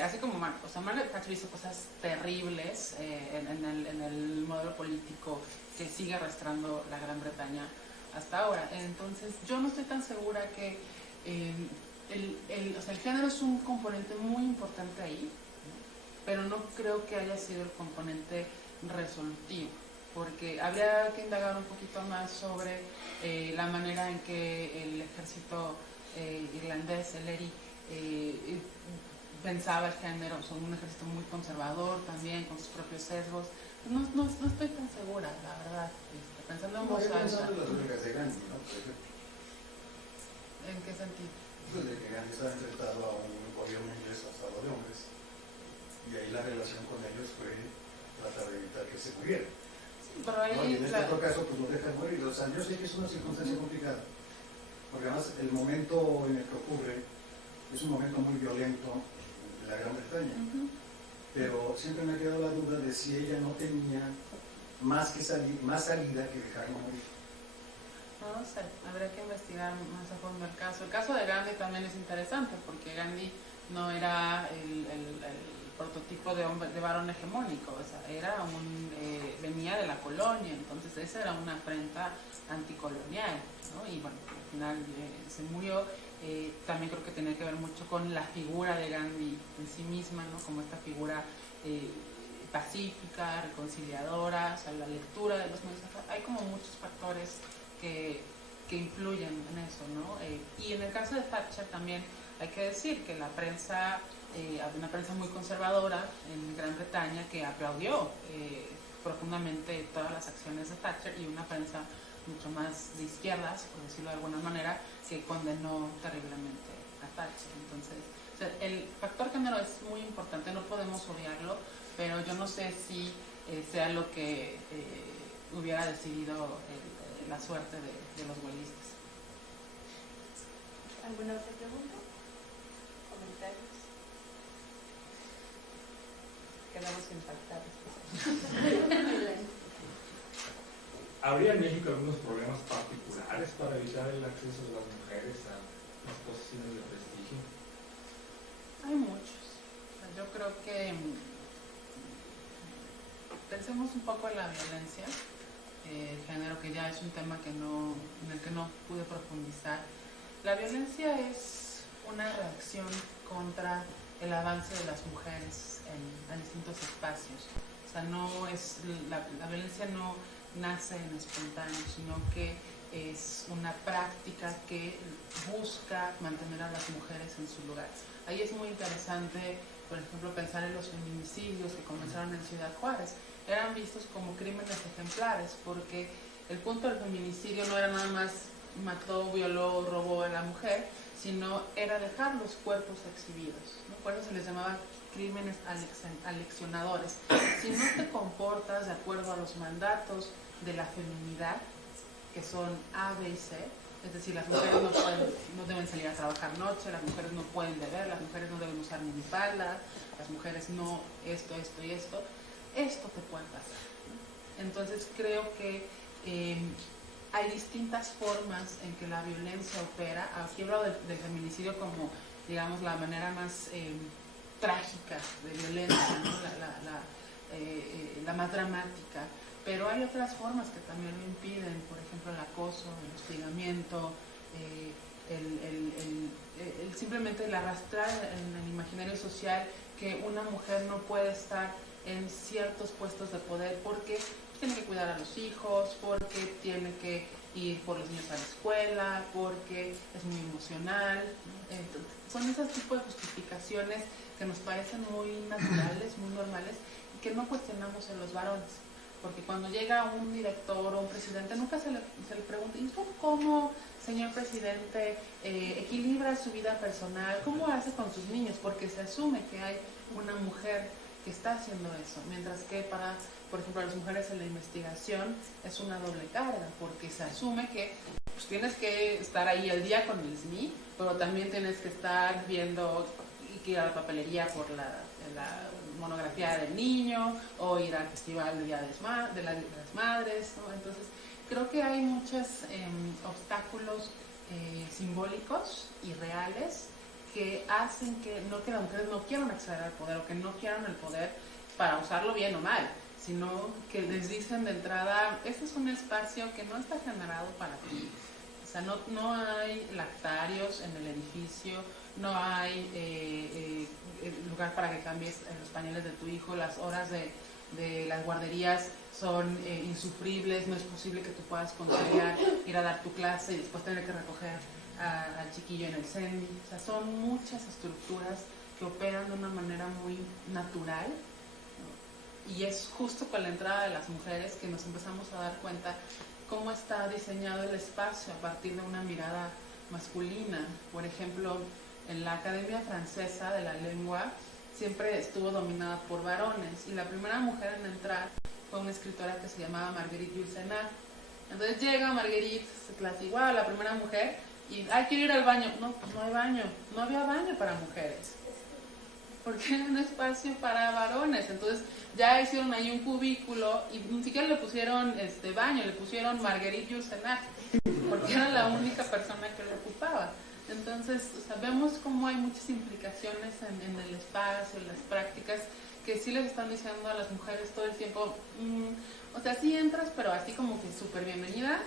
Así como Margaret Thatcher hizo cosas terribles en el modelo político que sigue arrastrando la Gran Bretaña hasta ahora. Entonces, yo no estoy tan segura que o sea, el género es un componente muy importante ahí, ¿no? Pero no creo que haya sido el componente resolutivo, porque habría que indagar un poquito más sobre la manera en que el ejército irlandés, el ERI, pensaba el género. Son un ejército muy conservador también, con sus propios sesgos. No estoy tan segura, la verdad, pensando en voz alta. Pensando en las huelgas de Gandhi, ¿no? Por ejemplo. ¿En qué sentido? Pues de que Gandhi estaba enfrentado a un gobierno inglés basado de hombres, y ahí la relación con ellos fue tratar de evitar que se muriera. Pero ahí, ¿No? Y en este otro caso, pues lo dejan morir. O sea, yo sé que es una circunstancia complicada, porque además el momento en el que ocurre es un momento muy violento en la Gran Bretaña. Pero siempre me ha quedado la duda de si ella no tenía más salida que dejarlo morir. no sé, habría que investigar más a fondo el caso. El caso de Gandhi también es interesante, porque Gandhi no era el prototipo de hombre, de varón hegemónico, o sea, venía de la colonia, entonces esa era una afrenta anticolonial, ¿no? Y bueno, al final se murió. También creo que tenía que ver mucho con la figura de Gandhi en sí misma, ¿no? Como esta figura pacífica, reconciliadora, o sea, la lectura de los mensajes. Hay como muchos factores que influyen en eso, ¿no? Y en el caso de Thatcher también hay que decir que la prensa, había una prensa muy conservadora en Gran Bretaña que aplaudió profundamente todas las acciones de Thatcher, y una prensa mucho más de izquierdas, por decirlo de alguna manera, que condenó terriblemente a Thatcher. Entonces, o sea, el factor género es muy importante, no podemos obviarlo, pero yo no sé si sea lo que hubiera decidido la suerte de los huelistas. ¿Alguna otra pregunta? ¿Comentarios? Quedamos impactados. ¿Habría en México algunos problemas particulares para evitar el acceso de las mujeres a las posiciones de prestigio? Hay muchos. Yo creo que pensemos un poco en la violencia, género, que ya es un tema en el que no pude profundizar. La violencia es una reacción contra el avance de las mujeres en distintos espacios. O sea, la violencia no nace en espontáneo, sino que es una práctica que busca mantener a las mujeres en su lugar. Ahí es muy interesante, por ejemplo, pensar en los feminicidios que comenzaron en Ciudad Juárez. Eran vistos como crímenes ejemplares, porque el punto del feminicidio no era nada más mató, violó, robó a la mujer, sino era dejar los cuerpos exhibidos, ¿no? Por eso se les llamaba crímenes aleccionadores. Si no te comportas de acuerdo a los mandatos de la feminidad, que son A, B y C, es decir, las mujeres no deben salir a trabajar noche, las mujeres no pueden beber, las mujeres no deben usar minifalda, las mujeres no esto te puede pasar, ¿no? Entonces creo que hay distintas formas en que la violencia opera. Aquí hablo del feminicidio como, digamos, la manera más trágica de violencia, ¿no? La más dramática, pero hay otras formas que también lo impiden, por ejemplo el acoso, el hostigamiento, simplemente el arrastrar en el imaginario social que una mujer no puede estar en ciertos puestos de poder porque tiene que cuidar a los hijos, porque tiene que ir por los niños a la escuela, porque es muy emocional, ¿no? Entonces, son esos tipos de justificaciones que nos parecen muy naturales, muy normales, y que no cuestionamos en los varones. Porque cuando llega un director o un presidente, nunca se le pregunta, ¿y tú cómo, señor presidente, equilibra su vida personal? ¿Cómo hace con sus niños? Porque se asume que hay una mujer que está haciendo eso, mientras que para, por ejemplo, las mujeres en la investigación es una doble carga, porque se asume que pues, tienes que estar ahí el día con el SNI, pero también tienes que estar viendo y que ir a la papelería por la monografía del niño, o ir al festival del Día de las Madres, ¿no? Entonces creo que hay muchos obstáculos simbólicos y reales que hacen que las mujeres no quieran acceder al poder, o que no quieran el poder para usarlo bien o mal, sino que les dicen de entrada, este es un espacio que no está generado para ti, O sea, no hay lactarios en el edificio, no hay lugar para que cambies los pañales de tu hijo, las horas de las guarderías son insufribles, no es posible que tú puedas conciliar ir a dar tu clase y después tener que recoger al chiquillo en el CENDI. O sea, son muchas estructuras que operan de una manera muy natural, ¿no? Y es justo con la entrada de las mujeres que nos empezamos a dar cuenta cómo está diseñado el espacio a partir de una mirada masculina. Por ejemplo, en la Academia Francesa de la Lengua siempre estuvo dominada por varones y la primera mujer en entrar fue una escritora que se llamaba Marguerite Yourcenar. Entonces llega Marguerite, se clase igual, la primera mujer, y quiero ir al baño. No, pues no hay baño, no había baño para mujeres, porque era un espacio para varones. Entonces ya hicieron ahí un cubículo y ni siquiera le pusieron baño, le pusieron Marguerite Yourcenar, porque era la única persona que lo ocupaba. Entonces, o sea, vemos cómo hay muchas implicaciones en el espacio, en las prácticas, que sí les están diciendo a las mujeres todo el tiempo, o sea, sí entras, pero así como que súper bienvenida,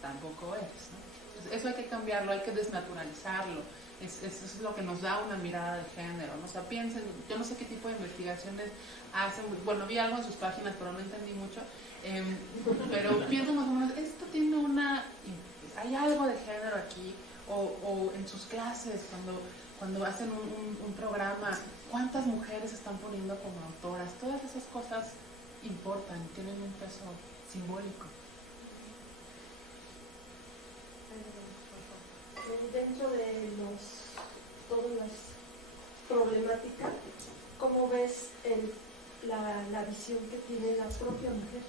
tampoco eres, ¿no? Entonces, eso hay que cambiarlo, hay que desnaturalizarlo. Eso es lo que nos da una mirada de género, ¿no? O sea, piensen, yo no sé qué tipo de investigaciones hacen, bueno, vi algo en sus páginas, pero no entendí mucho, pero piensen más o menos, esto tiene hay algo de género aquí, o en sus clases, cuando hacen un programa, ¿cuántas mujeres están poniendo como autoras? Todas esas cosas importan, tienen un peso simbólico. Dentro de todas las problemáticas, ¿cómo ves la visión que tiene la propia mujer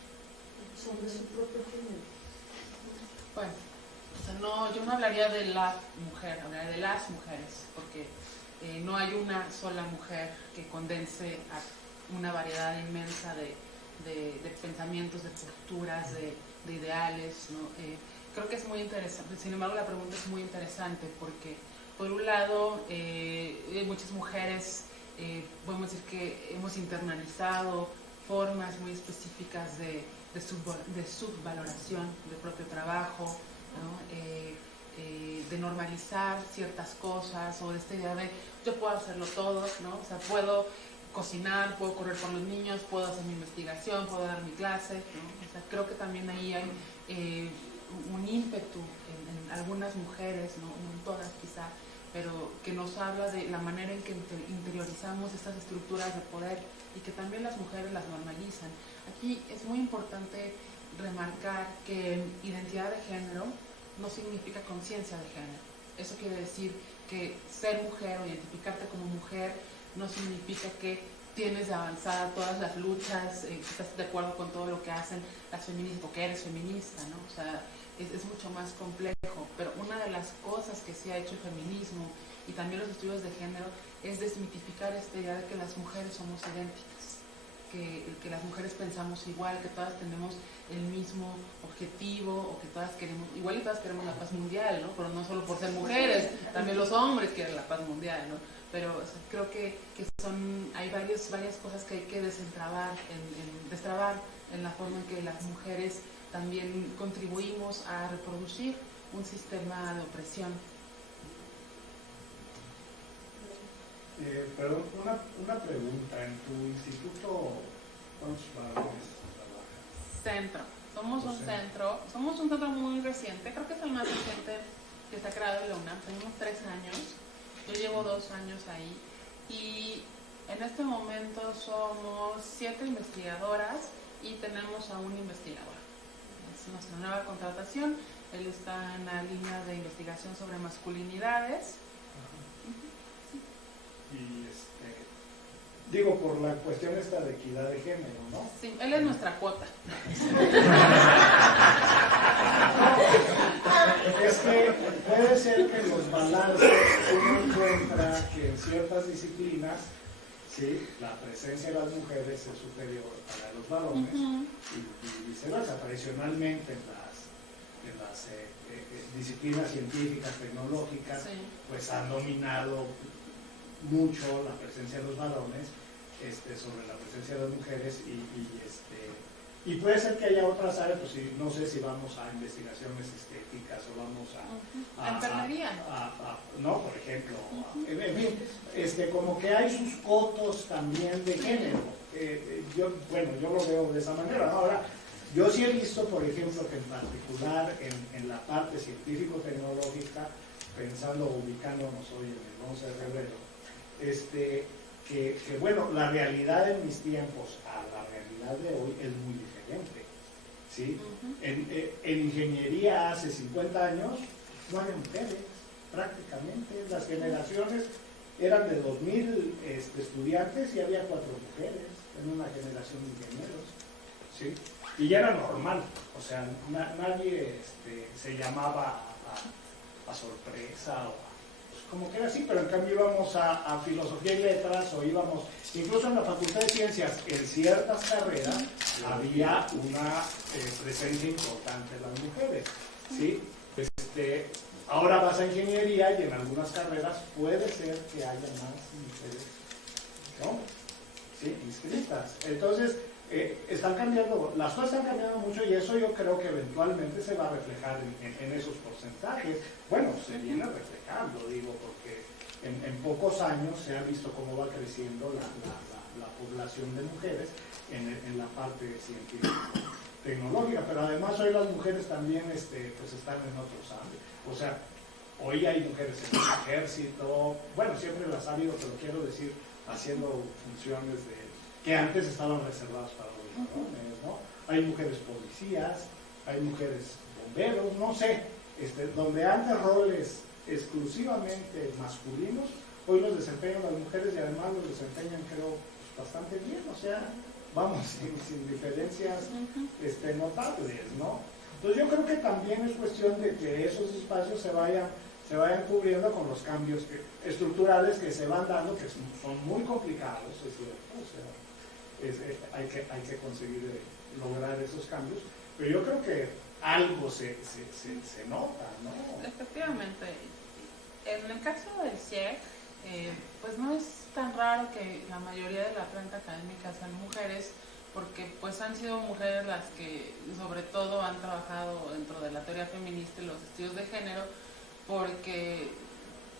sobre su propio género? Bueno, o sea, yo no hablaría de la mujer, hablaría de las mujeres, porque no hay una sola mujer que condense a una variedad inmensa de pensamientos, de posturas, de ideales, ¿no? Creo que es muy interesante. Sin embargo, la pregunta es muy interesante porque, por un lado, muchas mujeres, podemos decir que hemos internalizado formas muy específicas de subvaloración del propio trabajo, ¿no? De normalizar ciertas cosas, o de esta idea de yo puedo hacerlo todo, ¿no? O sea, puedo cocinar, puedo correr por los niños, puedo hacer mi investigación, puedo dar mi clase, ¿no? O sea, creo que también ahí hay un ímpetu en algunas mujeres, no en todas quizá, pero que nos habla de la manera en que interiorizamos estas estructuras de poder y que también las mujeres las normalizan. Aquí es muy importante remarcar que identidad de género no significa conciencia de género. Eso quiere decir que ser mujer o identificarte como mujer no significa que tienes de avanzada todas las luchas, que estás de acuerdo con todo lo que hacen las feministas, porque eres feminista, ¿no? O sea, es mucho más complejo, pero una de las cosas que sí ha hecho el feminismo y también los estudios de género es desmitificar esta idea de que las mujeres somos idénticas, que las mujeres pensamos igual, que todas tenemos el mismo objetivo, o que todas queremos, igual y todas queremos la paz mundial, ¿no? Pero no solo por ser mujeres, también los hombres quieren la paz mundial, ¿no? Pero o sea, creo que hay varias cosas que hay que destrabar en la forma en que las mujeres también contribuimos a reproducir un sistema de opresión. Perdón, una pregunta. ¿En tu instituto cuántos varones trabajan? Centro. Somos un centro muy reciente, creo que es el más reciente que se ha creado en la UNAM. Tenemos 3 años, yo llevo 2 años ahí, y en este momento somos 7 investigadoras y tenemos a un investigador. Es nuestra nueva contratación. Él está en la línea de investigación sobre masculinidades. Y digo, por la cuestión esta de equidad de género, ¿no? Sí, él es nuestra cuota. Es que puede ser que los balances uno encuentra que en ciertas disciplinas, sí, la presencia de las mujeres es superior a la de los varones, y viceversa. Tradicionalmente en las disciplinas científicas, tecnológicas, sí, pues han dominado mucho la presencia de los varones sobre la presencia de las mujeres, Y puede ser que haya otras áreas, pues no sé si vamos a investigaciones estéticas o vamos a enfermería, no, por ejemplo, en fin, como que hay sus cotos también de género. Yo lo veo de esa manera. Ahora, yo sí he visto, por ejemplo, que en particular en la parte científico-tecnológica, pensando, ubicándonos hoy en el 11 de febrero, que bueno, la realidad de mis tiempos a la realidad de hoy es muy diferente, ¿sí? En ingeniería hace 50 años no había mujeres, prácticamente. Las generaciones eran de 2000 estudiantes y había 4 mujeres en una generación de ingenieros, ¿sí? Y ya era normal, o sea, nadie se llamaba a sorpresa o como que era así, pero en cambio íbamos a filosofía y letras o íbamos, incluso en la Facultad de Ciencias, en ciertas carreras había una presencia importante de las mujeres, ¿sí? Ahora vas a ingeniería y en algunas carreras puede ser que haya más mujeres, ¿no? ¿Sí? Inscritas. Entonces, están cambiando, las cosas están cambiando mucho y eso yo creo que eventualmente se va a reflejar en esos porcentajes. Bueno, se viene reflejando, digo, porque en pocos años se ha visto cómo va creciendo la población de mujeres en la parte científico-tecnológica, pero además hoy las mujeres también pues están en otros ámbitos. O sea, hoy hay mujeres en el ejército, bueno, siempre las ha habido, pero quiero decir, haciendo funciones que antes estaban reservadas para los varones, ¿no? Hay mujeres policías, hay mujeres bomberos, no sé, donde antes roles exclusivamente masculinos, hoy los desempeñan las mujeres y además los desempeñan, creo, bastante bien, o sea, vamos, sin diferencias notables, ¿no? Entonces yo creo que también es cuestión de que esos espacios se vayan cubriendo con los cambios estructurales que se van dando, que son muy complicados, es cierto, o sea, hay que conseguir lograr esos cambios, pero yo creo que algo se nota, ¿no? Efectivamente. En el caso del CIEC, pues no es tan raro que la mayoría de la planta académica sean mujeres, porque pues han sido mujeres las que sobre todo han trabajado dentro de la teoría feminista y los estudios de género, porque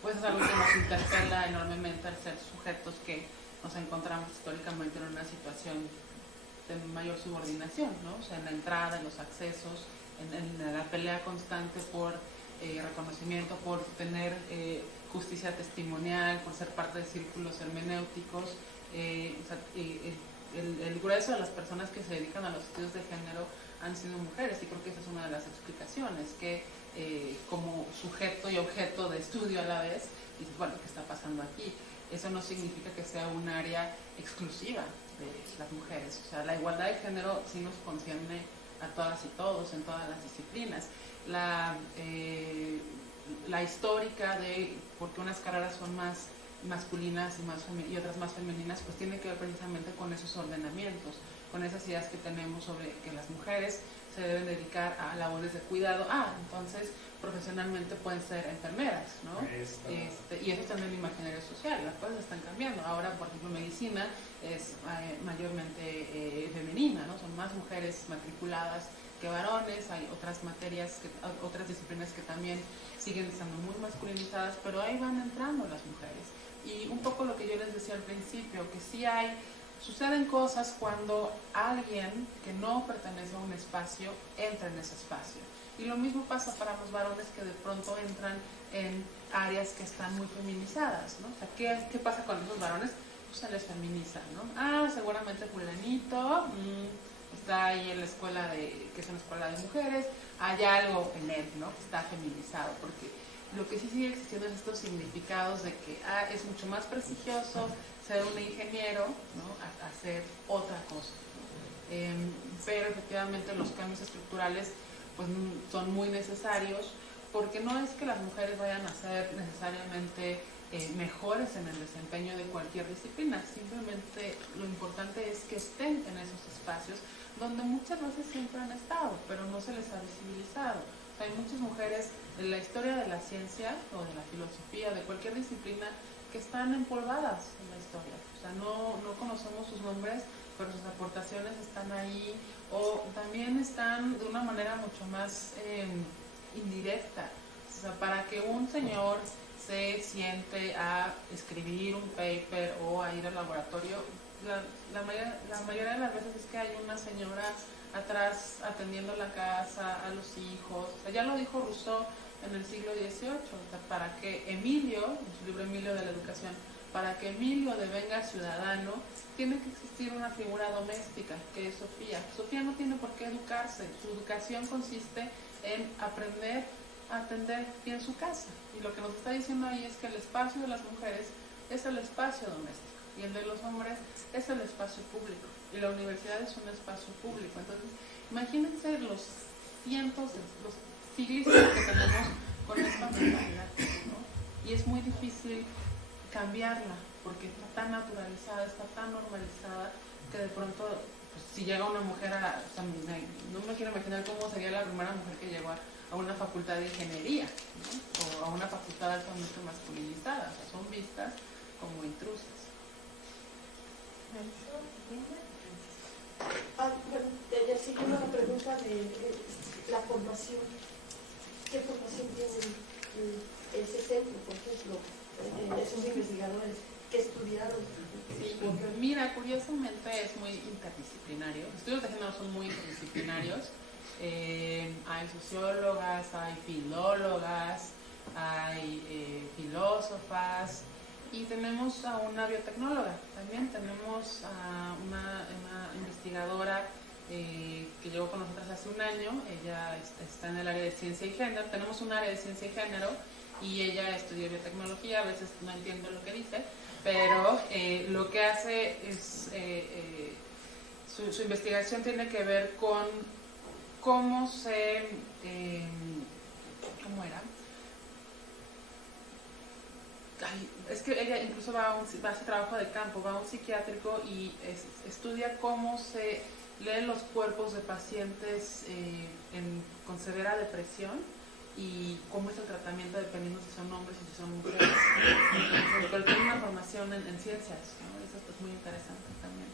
pues es algo que nos interpela enormemente al ser sujetos que nos encontramos históricamente en una situación de mayor subordinación, ¿no? O sea, en la entrada, en los accesos, en la pelea constante por reconocimiento, por tener justicia testimonial, por ser parte de círculos hermenéuticos. O sea, el grueso de las personas que se dedican a los estudios de género han sido mujeres, y creo que esa es una de las explicaciones, que como sujeto y objeto de estudio a la vez, dices, bueno, ¿qué está pasando aquí? Eso no significa que sea un área exclusiva de las mujeres. O sea, la igualdad de género sí nos concierne a todas y todos en todas las disciplinas. La histórica de por qué unas carreras son más masculinas y otras más femeninas, pues tiene que ver precisamente con esos ordenamientos, con esas ideas que tenemos sobre que las mujeres se deben dedicar a labores de cuidado. Entonces profesionalmente pueden ser enfermeras, ¿no? Y eso está en el imaginario social. Las cosas están cambiando. Ahora, por ejemplo, medicina es mayormente femenina, ¿no? Son más mujeres matriculadas que varones. Hay otras materias, otras disciplinas que también siguen estando muy masculinizadas, pero ahí van entrando las mujeres. Y un poco lo que yo les decía al principio, que sí suceden cosas cuando alguien que no pertenece a un espacio entra en ese espacio. Y lo mismo pasa para los varones que de pronto entran en áreas que están muy feminizadas, ¿no? O sea, ¿qué pasa con esos varones? Pues se les feminiza, ¿no? Seguramente fulanito está ahí en la escuela que es una escuela de mujeres, hay algo en él, ¿no? Que está feminizado, porque lo que sí sigue existiendo es estos significados de que es mucho más prestigioso ser un ingeniero, ¿no? A hacer otra cosa, ¿no? Pero efectivamente los cambios estructurales pues son muy necesarios, porque no es que las mujeres vayan a ser necesariamente mejores en el desempeño de cualquier disciplina, simplemente lo importante es que estén en esos espacios donde muchas veces siempre han estado, pero no se les ha visibilizado. O sea, hay muchas mujeres en la historia de la ciencia o de la filosofía, de cualquier disciplina, que están empolvadas en la historia. O sea, no conocemos sus nombres, pero sus aportaciones están ahí, o también están de una manera mucho más indirecta. O sea, para que un señor se siente a escribir un paper o a ir al laboratorio, la mayoría de las veces es que hay una señora atrás atendiendo la casa, a los hijos. O sea, ya lo dijo Rousseau en el siglo XVIII, o sea, para que Emilio, en su libro Emilio de la Educación, para que Emilio devenga ciudadano, tiene que existir una figura doméstica, que es Sofía. Sofía no tiene por qué educarse, su educación consiste en aprender a atender bien su casa. Y lo que nos está diciendo ahí es que el espacio de las mujeres es el espacio doméstico y el de los hombres es el espacio público. Y la universidad es un espacio público. Entonces, imagínense los cientos, los siglos que tenemos con esta mentalidad, ¿no? Y es muy difícil cambiarla porque está tan naturalizada, está tan normalizada que de pronto, pues, si llega una mujer a... O sea, no me quiero imaginar cómo sería la primera mujer que llegó a una facultad de ingeniería, ¿no? O a una facultad altamente masculinizada. O sea, son vistas como intrusas. Bueno, siguiendo la pregunta de la formación, ¿qué formación tiene ese centro, por ejemplo, esos investigadores que estudiaron? Sí, mira, curiosamente es muy interdisciplinario. Los estudios de género son muy interdisciplinarios. Hay sociólogas, hay filólogas, hay filósofas, y tenemos a una biotecnóloga. También tenemos a una investigadora que llegó con nosotros hace un año. Ella está en el área de ciencia y género. Tenemos un área de ciencia y género y ella estudió biotecnología. A veces no entiendo lo que dice, pero lo que hace es su investigación tiene que ver con cómo se ¿cómo era? Es que ella incluso va a hacer trabajo de campo, va a un psiquiátrico y estudia cómo se leen los cuerpos de pacientes con severa depresión y cómo es el tratamiento dependiendo si son hombres y si son mujeres. Pero tiene una formación en ciencias, ¿no? Eso es muy interesante también.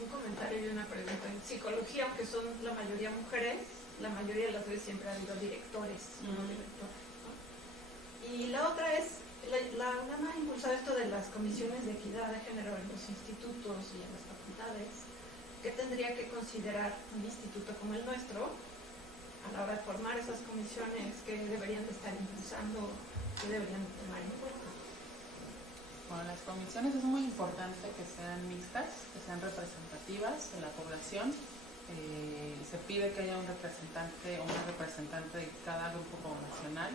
Un comentario y una pregunta. En psicología, aunque son la mayoría mujeres, la mayoría de las veces siempre ha habido directores, no directores. Y la otra es, la UNAM ha impulsado esto de las comisiones de equidad de género en los institutos y en las facultades. ¿Qué tendría que considerar un instituto como el nuestro a la hora de formar esas comisiones? ¿Qué deberían de estar impulsando? ¿Qué deberían de tomar en cuenta? Bueno, las comisiones es muy importante que sean mixtas, que sean representativas de la población. Se pide que haya un representante o una representante de cada grupo poblacional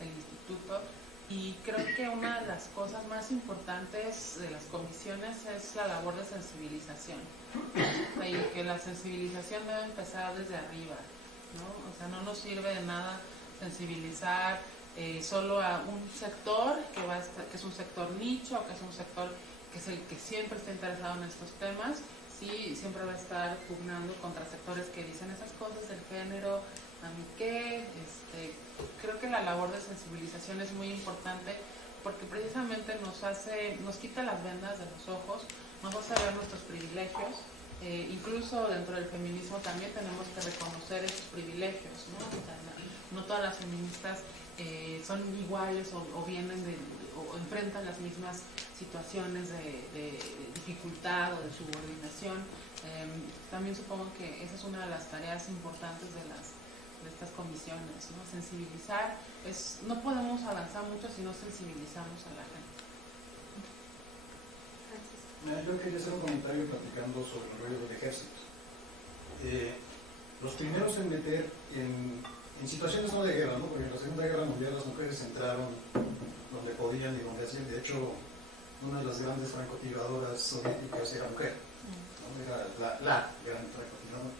del instituto, y creo que una de las cosas más importantes de las comisiones es la labor de sensibilización, y que la sensibilización debe empezar desde arriba, ¿no? O sea, no nos sirve de nada sensibilizar solo a un sector que es un sector nicho, que es un sector que es el que siempre está interesado en estos temas. Sí, siempre va a estar pugnando contra sectores que dicen esas cosas del género, a mí qué. Creo que la labor de sensibilización es muy importante porque precisamente nos quita las vendas de los ojos, nos hace ver nuestros privilegios. Incluso dentro del feminismo también tenemos que reconocer esos privilegios, ¿no? O sea, no todas las feministas son iguales o vienen o enfrentan las mismas situaciones de dificultad o de subordinación. También supongo que esa es una de las tareas importantes de estas comisiones, ¿no? Sensibilizar. No podemos avanzar mucho si no sensibilizamos a la gente. Yo quería hacer un comentario platicando sobre el rollo del ejército. Los primeros en meter en situaciones no de guerra, ¿no? Porque en la Segunda Guerra Mundial las mujeres entraron donde podían y donde hacían. De hecho, una de las grandes francotiradoras soviéticas era mujer, ¿no? Era la gran francotiradora.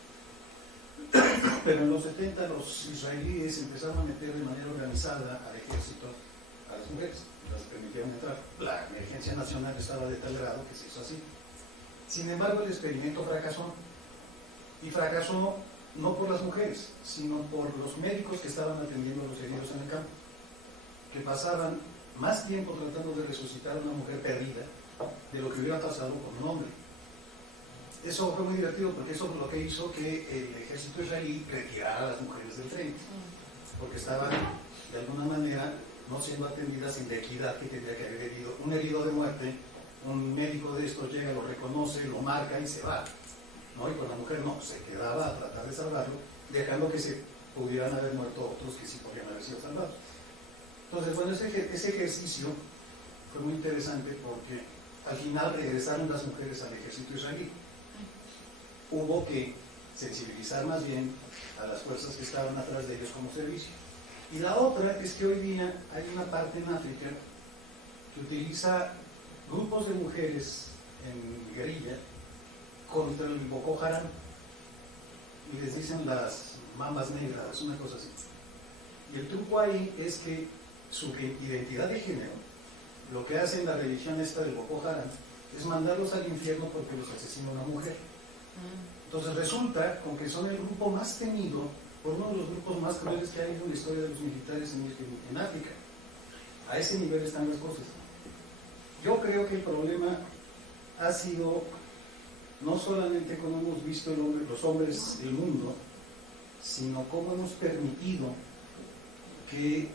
Pero en los 70 los israelíes empezaron a meter de manera organizada al ejército a las mujeres, las permitieron entrar. La emergencia nacional estaba de tal grado que se hizo así. Sin embargo, el experimento fracasó. Y fracasó no por las mujeres, sino por los médicos que estaban atendiendo a los heridos en el campo, que pasaban más tiempo tratando de resucitar a una mujer perdida de lo que hubiera pasado con un hombre. eso fue muy divertido porque eso fue lo que hizo que el ejército israelí retirara a las mujeres del frente, porque estaban de alguna manera no siendo atendidas en la equidad que tendría que haber herido. Un herido de muerte, un médico de estos llega, lo reconoce, lo marca y se va, ¿no? Y con la mujer no, se quedaba a tratar de salvarlo, dejando que se pudieran haber muerto otros que sí podían haber sido salvados. Entonces, bueno, ese ejercicio fue muy interesante porque al final regresaron las mujeres al ejército israelí. Hubo que sensibilizar más bien a las fuerzas que estaban atrás de ellos como servicio. Y la otra es que hoy día hay una parte en África que utiliza grupos de mujeres en guerrilla contra el Boko Haram y les dicen las mamas negras, una cosa así. Y el truco ahí es que su identidad de género, lo que hace en la religión esta del Boko Haram, es mandarlos al infierno porque los asesina una mujer. Entonces resulta con que son el grupo más temido por uno de los grupos más crueles que hay en la historia de los militares en África. A ese nivel están las cosas. Yo creo que el problema ha sido no solamente cómo hemos visto los hombres del mundo, sino cómo hemos permitido que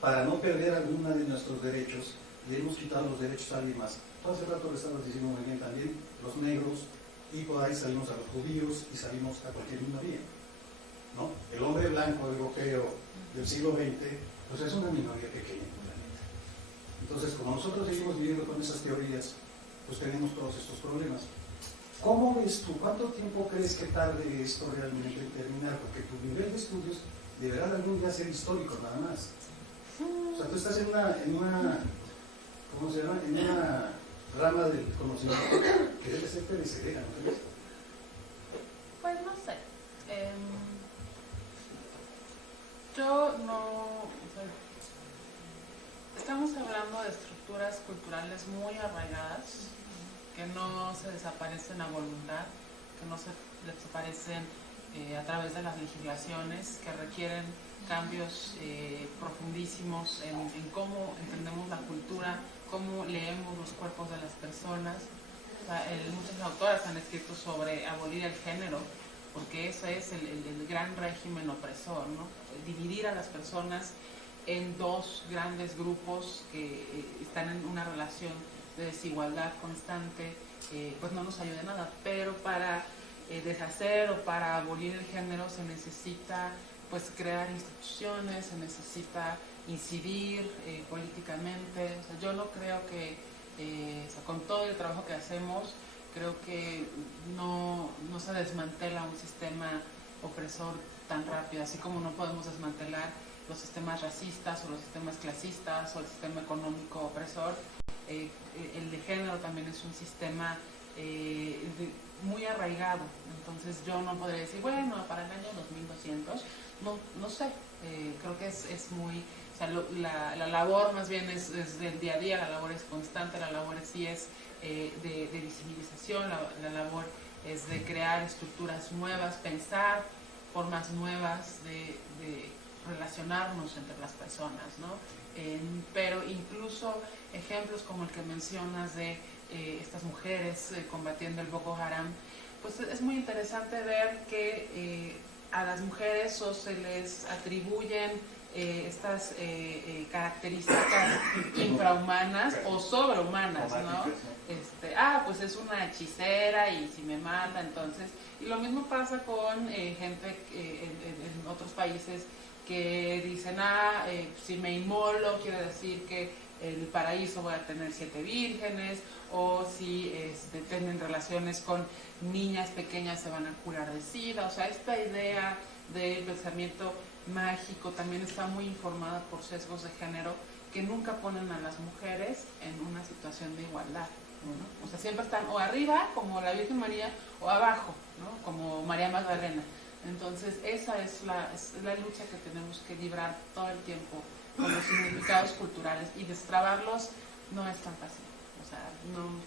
para no perder alguno de nuestros derechos, le hemos quitado los derechos a alguien más. Todo hace rato le estabas diciendo muy bien también, los negros, y por ahí salimos a los judíos y salimos a cualquier minoría, ¿no? El hombre blanco europeo del siglo XX, pues es una minoría pequeña en el planeta. Entonces, como nosotros seguimos viviendo con esas teorías, pues tenemos todos estos problemas. ¿Cómo ves tú? ¿Cuánto tiempo crees que tarde esto realmente en terminar? Porque tu nivel de estudios deberá algún día ser histórico nada más. O sea, tú estás en una ¿cómo se llama? En una rama del conocimiento que debe ser perecedera, ¿no crees? Pues no sé. Yo no. O sea, estamos hablando de estructuras culturales muy arraigadas que no se desaparecen a voluntad, que no se desaparecen a través de las legislaciones, que requieren cambios profundísimos en cómo entendemos la cultura, cómo leemos los cuerpos de las personas. O sea, muchas autoras han escrito sobre abolir el género, porque eso es el gran régimen opresor, ¿no? Dividir a las personas en dos grandes grupos que están en una relación de desigualdad constante, pues no nos ayuda en nada. Pero para deshacer o para abolir el género se necesita pues crear instituciones, se necesita incidir políticamente. O sea, yo no creo que, o sea, con todo el trabajo que hacemos, creo que no se desmantela un sistema opresor tan rápido, así como no podemos desmantelar los sistemas racistas o los sistemas clasistas o el sistema económico opresor. El de género también es un sistema muy arraigado, entonces yo no podría decir, bueno, para el año 2200, no sé, creo que es muy, o sea, la labor más bien es del día a día, la labor es constante, la labor sí es de visibilización, la labor es de crear estructuras nuevas, pensar formas nuevas de relacionarnos entre las personas, ¿no? Pero incluso ejemplos como el que mencionas de estas mujeres combatiendo el Boko Haram, pues es muy interesante ver que a las mujeres o se les atribuyen estas características infrahumanas o sobrehumanas, ¿no? Pues es una hechicera y si me mata, entonces... Y lo mismo pasa con gente en otros países que dicen, si me inmolo quiere decir que en el paraíso voy a tener 7 vírgenes, o si tienen relaciones con niñas pequeñas se van a curar de SIDA. O sea, esta idea del pensamiento mágico también está muy informada por sesgos de género que nunca ponen a las mujeres en una situación de igualdad, ¿no? O sea, siempre están o arriba, como la Virgen María, o abajo, ¿no? Como María Magdalena. Entonces, esa es la lucha que tenemos que librar todo el tiempo con los significados culturales, y destrabarlos no es tan fácil. O sea,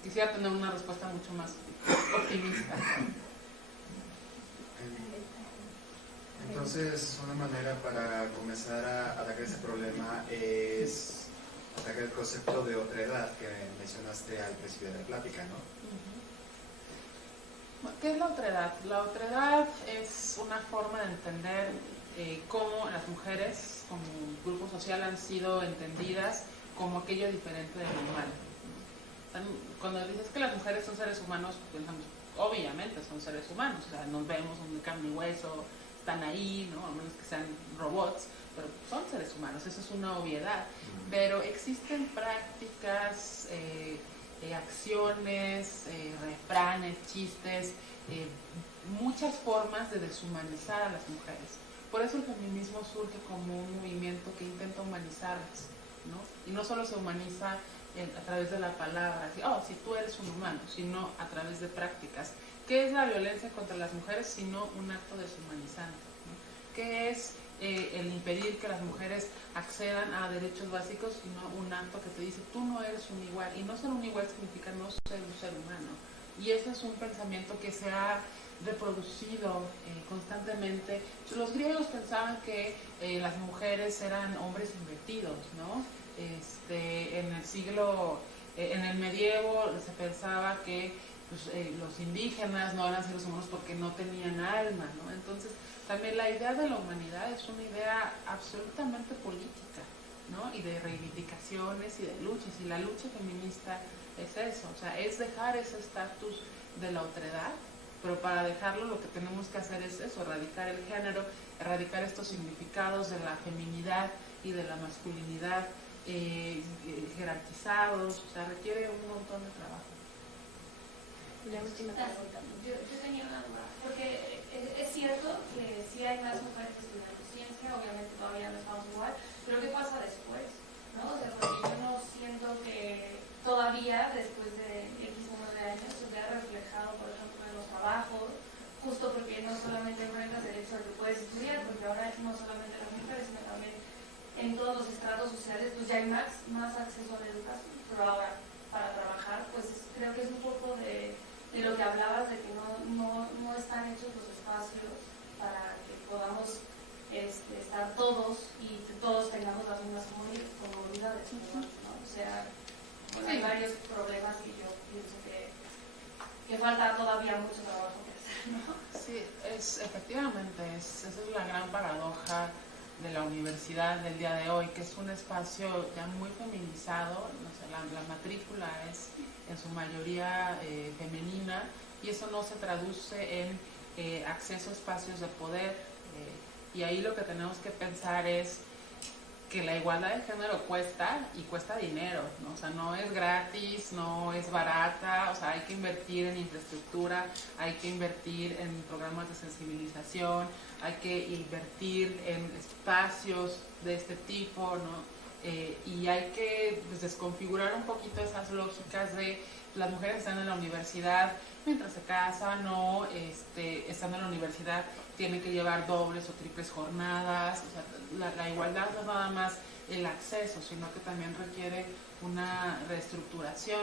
quisiera tener una respuesta mucho más optimista. Entonces, una manera para comenzar a atacar ese problema es atacar el concepto de otredad que mencionaste al principio de la plática, ¿no? ¿Qué es la otredad? La otredad es una forma de entender cómo las mujeres como grupo social han sido entendidas como aquello diferente de lo humano. Cuando dices que las mujeres son seres humanos, pensamos, obviamente son seres humanos, o sea, nos vemos, son de carne y hueso, están ahí, ¿no? A menos que sean robots, pero son seres humanos, eso es una obviedad. Pero existen prácticas, acciones, refranes, chistes, muchas formas de deshumanizar a las mujeres. Por eso el feminismo surge como un movimiento que intenta humanizarlas, ¿no? Y no solo se humaniza a través de la palabra, así, oh, si tú eres un humano, sino a través de prácticas. ¿Qué es la violencia contra las mujeres sino un acto deshumanizante, ¿no? ¿Qué es el impedir que las mujeres accedan a derechos básicos, sino un acto que te dice, tú no eres un igual? Y no ser un igual significa no ser un ser humano. Y ese es un pensamiento que se ha reproducido constantemente. Los griegos pensaban que las mujeres eran hombres invertidos, ¿no? En el siglo, en el medievo se pensaba que pues, los indígenas no eran seres humanos porque no tenían alma, ¿no? Entonces, también la idea de la humanidad es una idea absolutamente política, ¿no? Y de reivindicaciones y de luchas. Y la lucha feminista es eso, o sea, es dejar ese estatus de la otredad, pero para dejarlo lo que tenemos que hacer es eso, erradicar el género, erradicar estos significados de la feminidad y de la masculinidad jerarquizados, o sea, requiere un montón de trabajo. La última pregunta. Yo tenía una duda, porque es cierto que sí hay más mujeres estudiando ciencia, obviamente todavía no estamos igual, pero ¿qué pasa después? ¿No? O sea, porque yo no siento que todavía, después de X número de años, se vea reflejado, por ejemplo, en los trabajos, justo porque no solamente enfrentas el hecho de que puedes estudiar, porque ahora no solamente las mujeres, sino también en todos los estratos sociales, pues ya hay más acceso a la educación, pero ahora, para trabajar, pues creo que es un poco de lo que hablabas, de que no están hechos los espacios para que podamos estar todos y todos tengamos las mismas comodidades, ¿no? O sea, bueno, hay varios problemas y yo pienso que falta todavía mucho trabajo que hacer, ¿no? Sí, efectivamente, esa es la gran paradoja de la universidad del día de hoy, que es un espacio ya muy feminizado, no sé, la matrícula es en su mayoría femenina, y eso no se traduce en acceso a espacios de poder, y ahí lo que tenemos que pensar es que la igualdad de género cuesta, y cuesta dinero, ¿no? O sea, no es gratis, no es barata, o sea, hay que invertir en infraestructura, hay que invertir en programas de sensibilización, hay que invertir en espacios de este tipo, ¿no? Y hay que pues, desconfigurar un poquito esas lógicas de las mujeres están en la universidad mientras se casan, o estando en la universidad tienen que llevar dobles o triples jornadas. O sea, la igualdad no es nada más el acceso, sino que también requiere una reestructuración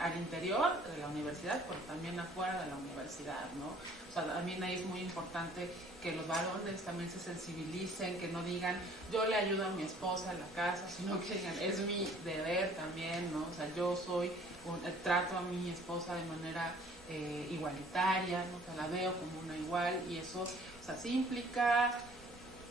al interior de la universidad, pero también afuera de la universidad, ¿no? O sea, también ahí es muy importante que los varones también se sensibilicen, que no digan, yo le ayudo a mi esposa en la casa, sino que digan, es mi deber también, ¿no? O sea, yo trato a mi esposa de manera igualitaria, ¿no? O sea, la veo como una igual, y eso, o sea, sí implica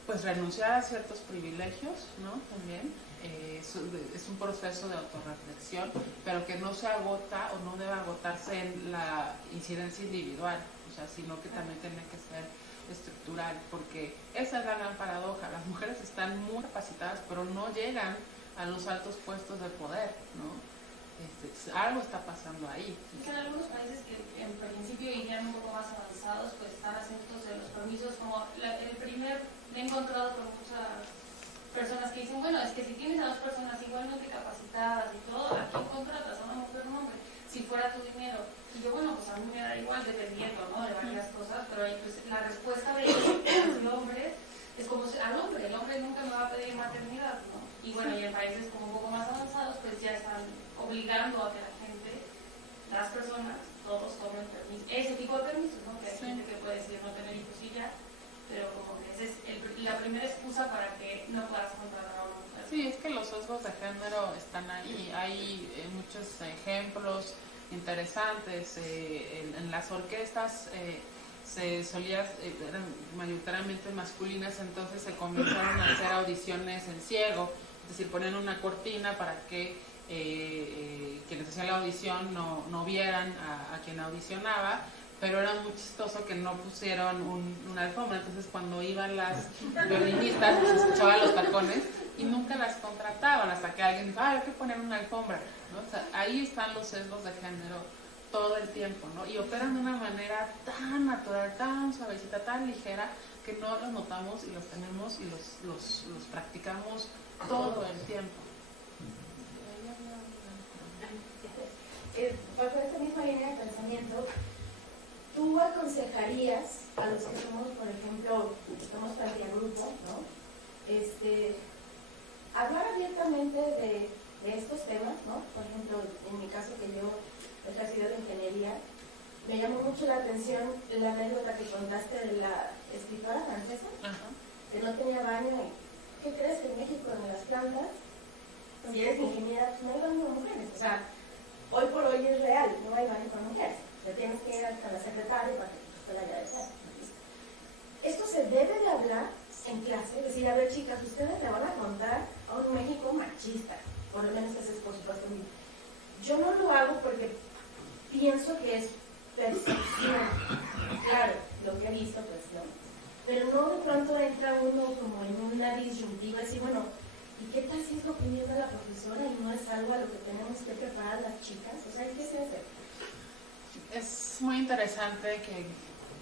pues renunciar a ciertos privilegios, ¿no? También es un proceso de autorreflexión, pero que no se agota o no debe agotarse en la incidencia individual, o sea, sino que también tiene que ser estructural, porque esa es la gran paradoja. Las mujeres están muy capacitadas, pero no llegan a los altos puestos de poder, ¿no? Algo está pasando ahí. Es que en algunos países que en principio irían un poco más avanzados, pues están haciendo los permisos como me he encontrado con muchas personas que dicen, bueno, es que si tienes a dos personas igualmente capacitadas y todo, ¿a quién contratas? ¿A una mujer o un hombre? Si fuera tu dinero. Y yo, bueno, pues a mí me da igual dependiendo, ¿no? De varias cosas, pero ahí pues la respuesta de los hombres es como al hombre, el hombre nunca me va a pedir maternidad, ¿no? Y bueno, y en países como un poco más avanzados, pues ya están obligando a que la gente, las personas, todos tomen permiso, ese tipo de permisos, ¿no? Que hay gente que puede decir no tener hijos y ya, pero como que esa es la primera excusa para que no puedas contratar a una mujer. Sí, es que los sesgos de género están ahí. Hay muchos ejemplos interesantes. En las orquestas se solía, eran mayoritariamente masculinas, entonces se comenzaron a hacer audiciones en ciego, es decir, ponían una cortina para que quienes hacían la audición no vieran a quien audicionaba, pero era muy chistoso que no pusieron una alfombra, entonces cuando iban las violinistas se escuchaban los tacones y nunca las contrataban hasta que alguien dijo, hay que poner una alfombra, ¿no? O sea, ahí están los sesgos de género todo el tiempo, ¿no? Y operan de una manera tan natural, tan suavecita, tan ligera, que no los notamos y los tenemos y los practicamos todo el tiempo. Bajo esta misma línea de pensamiento, ¿tú aconsejarías a los que somos, por ejemplo, estamos frente a grupo, ¿no? Hablar abiertamente de estos temas, ¿no? Por ejemplo, en mi caso, que yo he ejercido de ingeniería, me llamó mucho la atención la anécdota que contaste de la escritora francesa, que no tenía baño. ¿Qué crees que en México, en las plantas, si eres ingeniera, pues no hay baño de mujeres? O sea, hoy por hoy es real, no hay baño para mujeres. Te tienes que ir hasta la secretaria para que te la llave de plata. Esto se debe de hablar en clase, es decir, a ver, chicas, ustedes le van a contar a un México machista, por lo menos ese es por supuesto mío. Yo no lo hago porque pienso que es percepción, claro, lo que he visto, pues no, pero no de pronto entra uno como en una disyuntiva, decir, bueno, ¿y qué tal si es lo que piensa la profesora y no es algo a lo que tenemos que preparar las chicas? O sea, ¿qué se hace? Es muy interesante que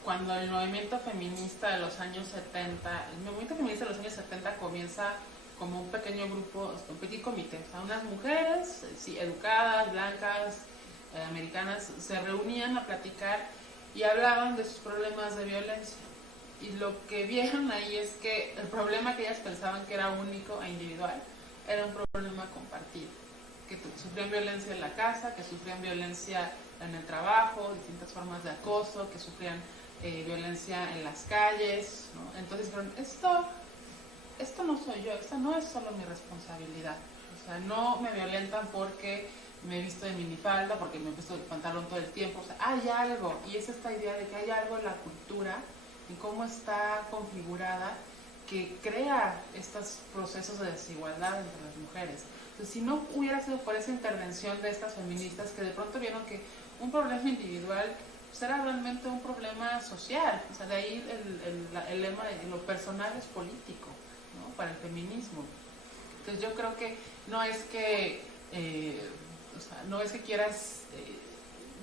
cuando el movimiento feminista de los años 70, el movimiento feminista de los años 70 comienza como un pequeño grupo, un petit comité, o sea, unas mujeres, sí, educadas, blancas, americanas, se reunían a platicar y hablaban de sus problemas de violencia. Y lo que vieron ahí es que el problema que ellas pensaban que era único e individual, era un problema compartido, que sufrían violencia en la casa, que sufrían violencia en el trabajo, distintas formas de acoso, que sufrían violencia en las calles, ¿no? Entonces dijeron, esto no soy yo, esta no es solo mi responsabilidad, o sea, no me violentan porque me he visto de minifalda, porque me he puesto el pantalón todo el tiempo, o sea, hay algo, y es esta idea de que hay algo en la cultura, en cómo está configurada, que crea estos procesos de desigualdad entre las mujeres. Entonces, si no hubiera sido por esa intervención de estas feministas que de pronto vieron que un problema individual pues era realmente un problema social, o sea, de ahí el lema de lo personal es político, ¿no? Para el feminismo. Entonces yo creo que no es que no es que quieras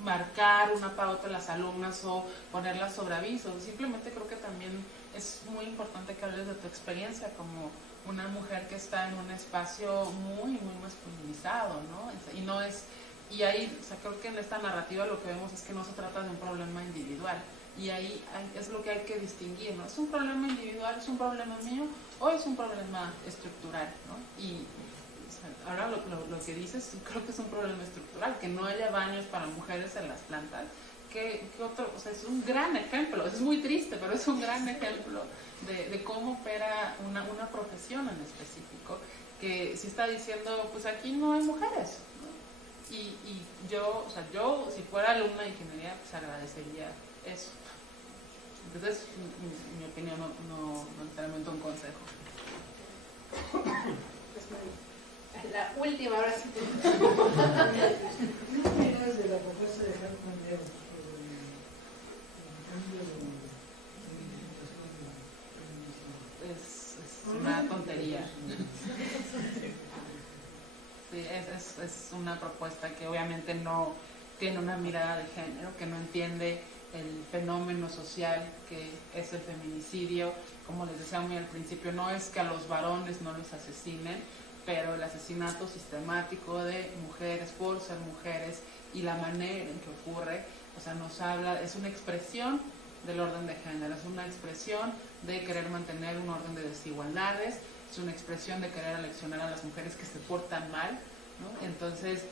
marcar una pauta a las alumnas o ponerlas sobre aviso, simplemente creo que también es muy importante que hables de tu experiencia como una mujer que está en un espacio muy, muy masculinizado, ¿no? Y no es, y ahí, o sea, creo que en esta narrativa lo que vemos es que no se trata de un problema individual, y ahí es lo que hay que distinguir, ¿no? ¿Es un problema individual, es un problema mío, o es un problema estructural, ¿no? Y o sea, ahora lo que dices, creo que es un problema estructural, que no haya baños para mujeres en las plantas, que otro, o sea, es un gran ejemplo, es muy triste, pero es un gran ejemplo de cómo opera una profesión en específico, que si está diciendo, pues aquí no hay mujeres, ¿no? Y yo, o sea, yo si fuera alumna de ingeniería, pues agradecería eso. Entonces, mi opinión no necesariamente un consejo. La última, ahora sí. ¿Qué opinas de la propuesta de Hartman Diego sobre el cambio de Es una tontería. Sí, es una propuesta que obviamente no tiene una mirada de género, que no entiende el fenómeno social que es el feminicidio. Como les decía muy al principio, no es que a los varones no los asesinen, pero el asesinato sistemático de mujeres por ser mujeres y la manera en que ocurre, o sea, nos habla, es una expresión del orden de género, es una expresión de querer mantener un orden de desigualdades, es una expresión de querer aleccionar a las mujeres que se portan mal, ¿no? Entonces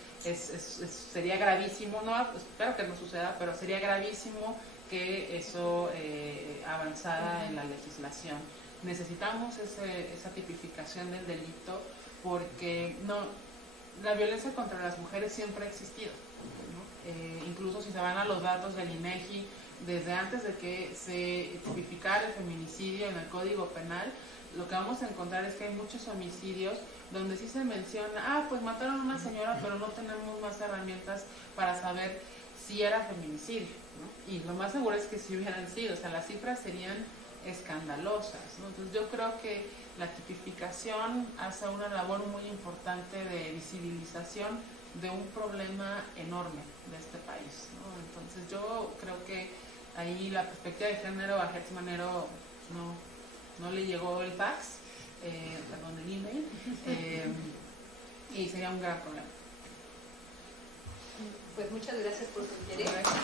sería gravísimo, no, espero que no suceda, pero sería gravísimo que eso avanzara en la legislación. Necesitamos esa tipificación del delito, porque la violencia contra las mujeres siempre ha existido, ¿no? incluso si se van a los datos del INEGI, desde antes de que se tipificara el feminicidio en el Código Penal, lo que vamos a encontrar es que hay muchos homicidios donde sí se menciona, pues mataron a una señora, pero no tenemos más herramientas para saber si era feminicidio, ¿no? Y lo más seguro es que sí hubieran sido, o sea, las cifras serían escandalosas, ¿no? Entonces yo creo que la tipificación hace una labor muy importante de visibilización de un problema enorme de este país, ¿no? Entonces yo creo que ahí la perspectiva de género a Hertz Manero no le llegó el fax, perdón, el email, y sería un gran problema. Pues muchas gracias por su interés. Gracias.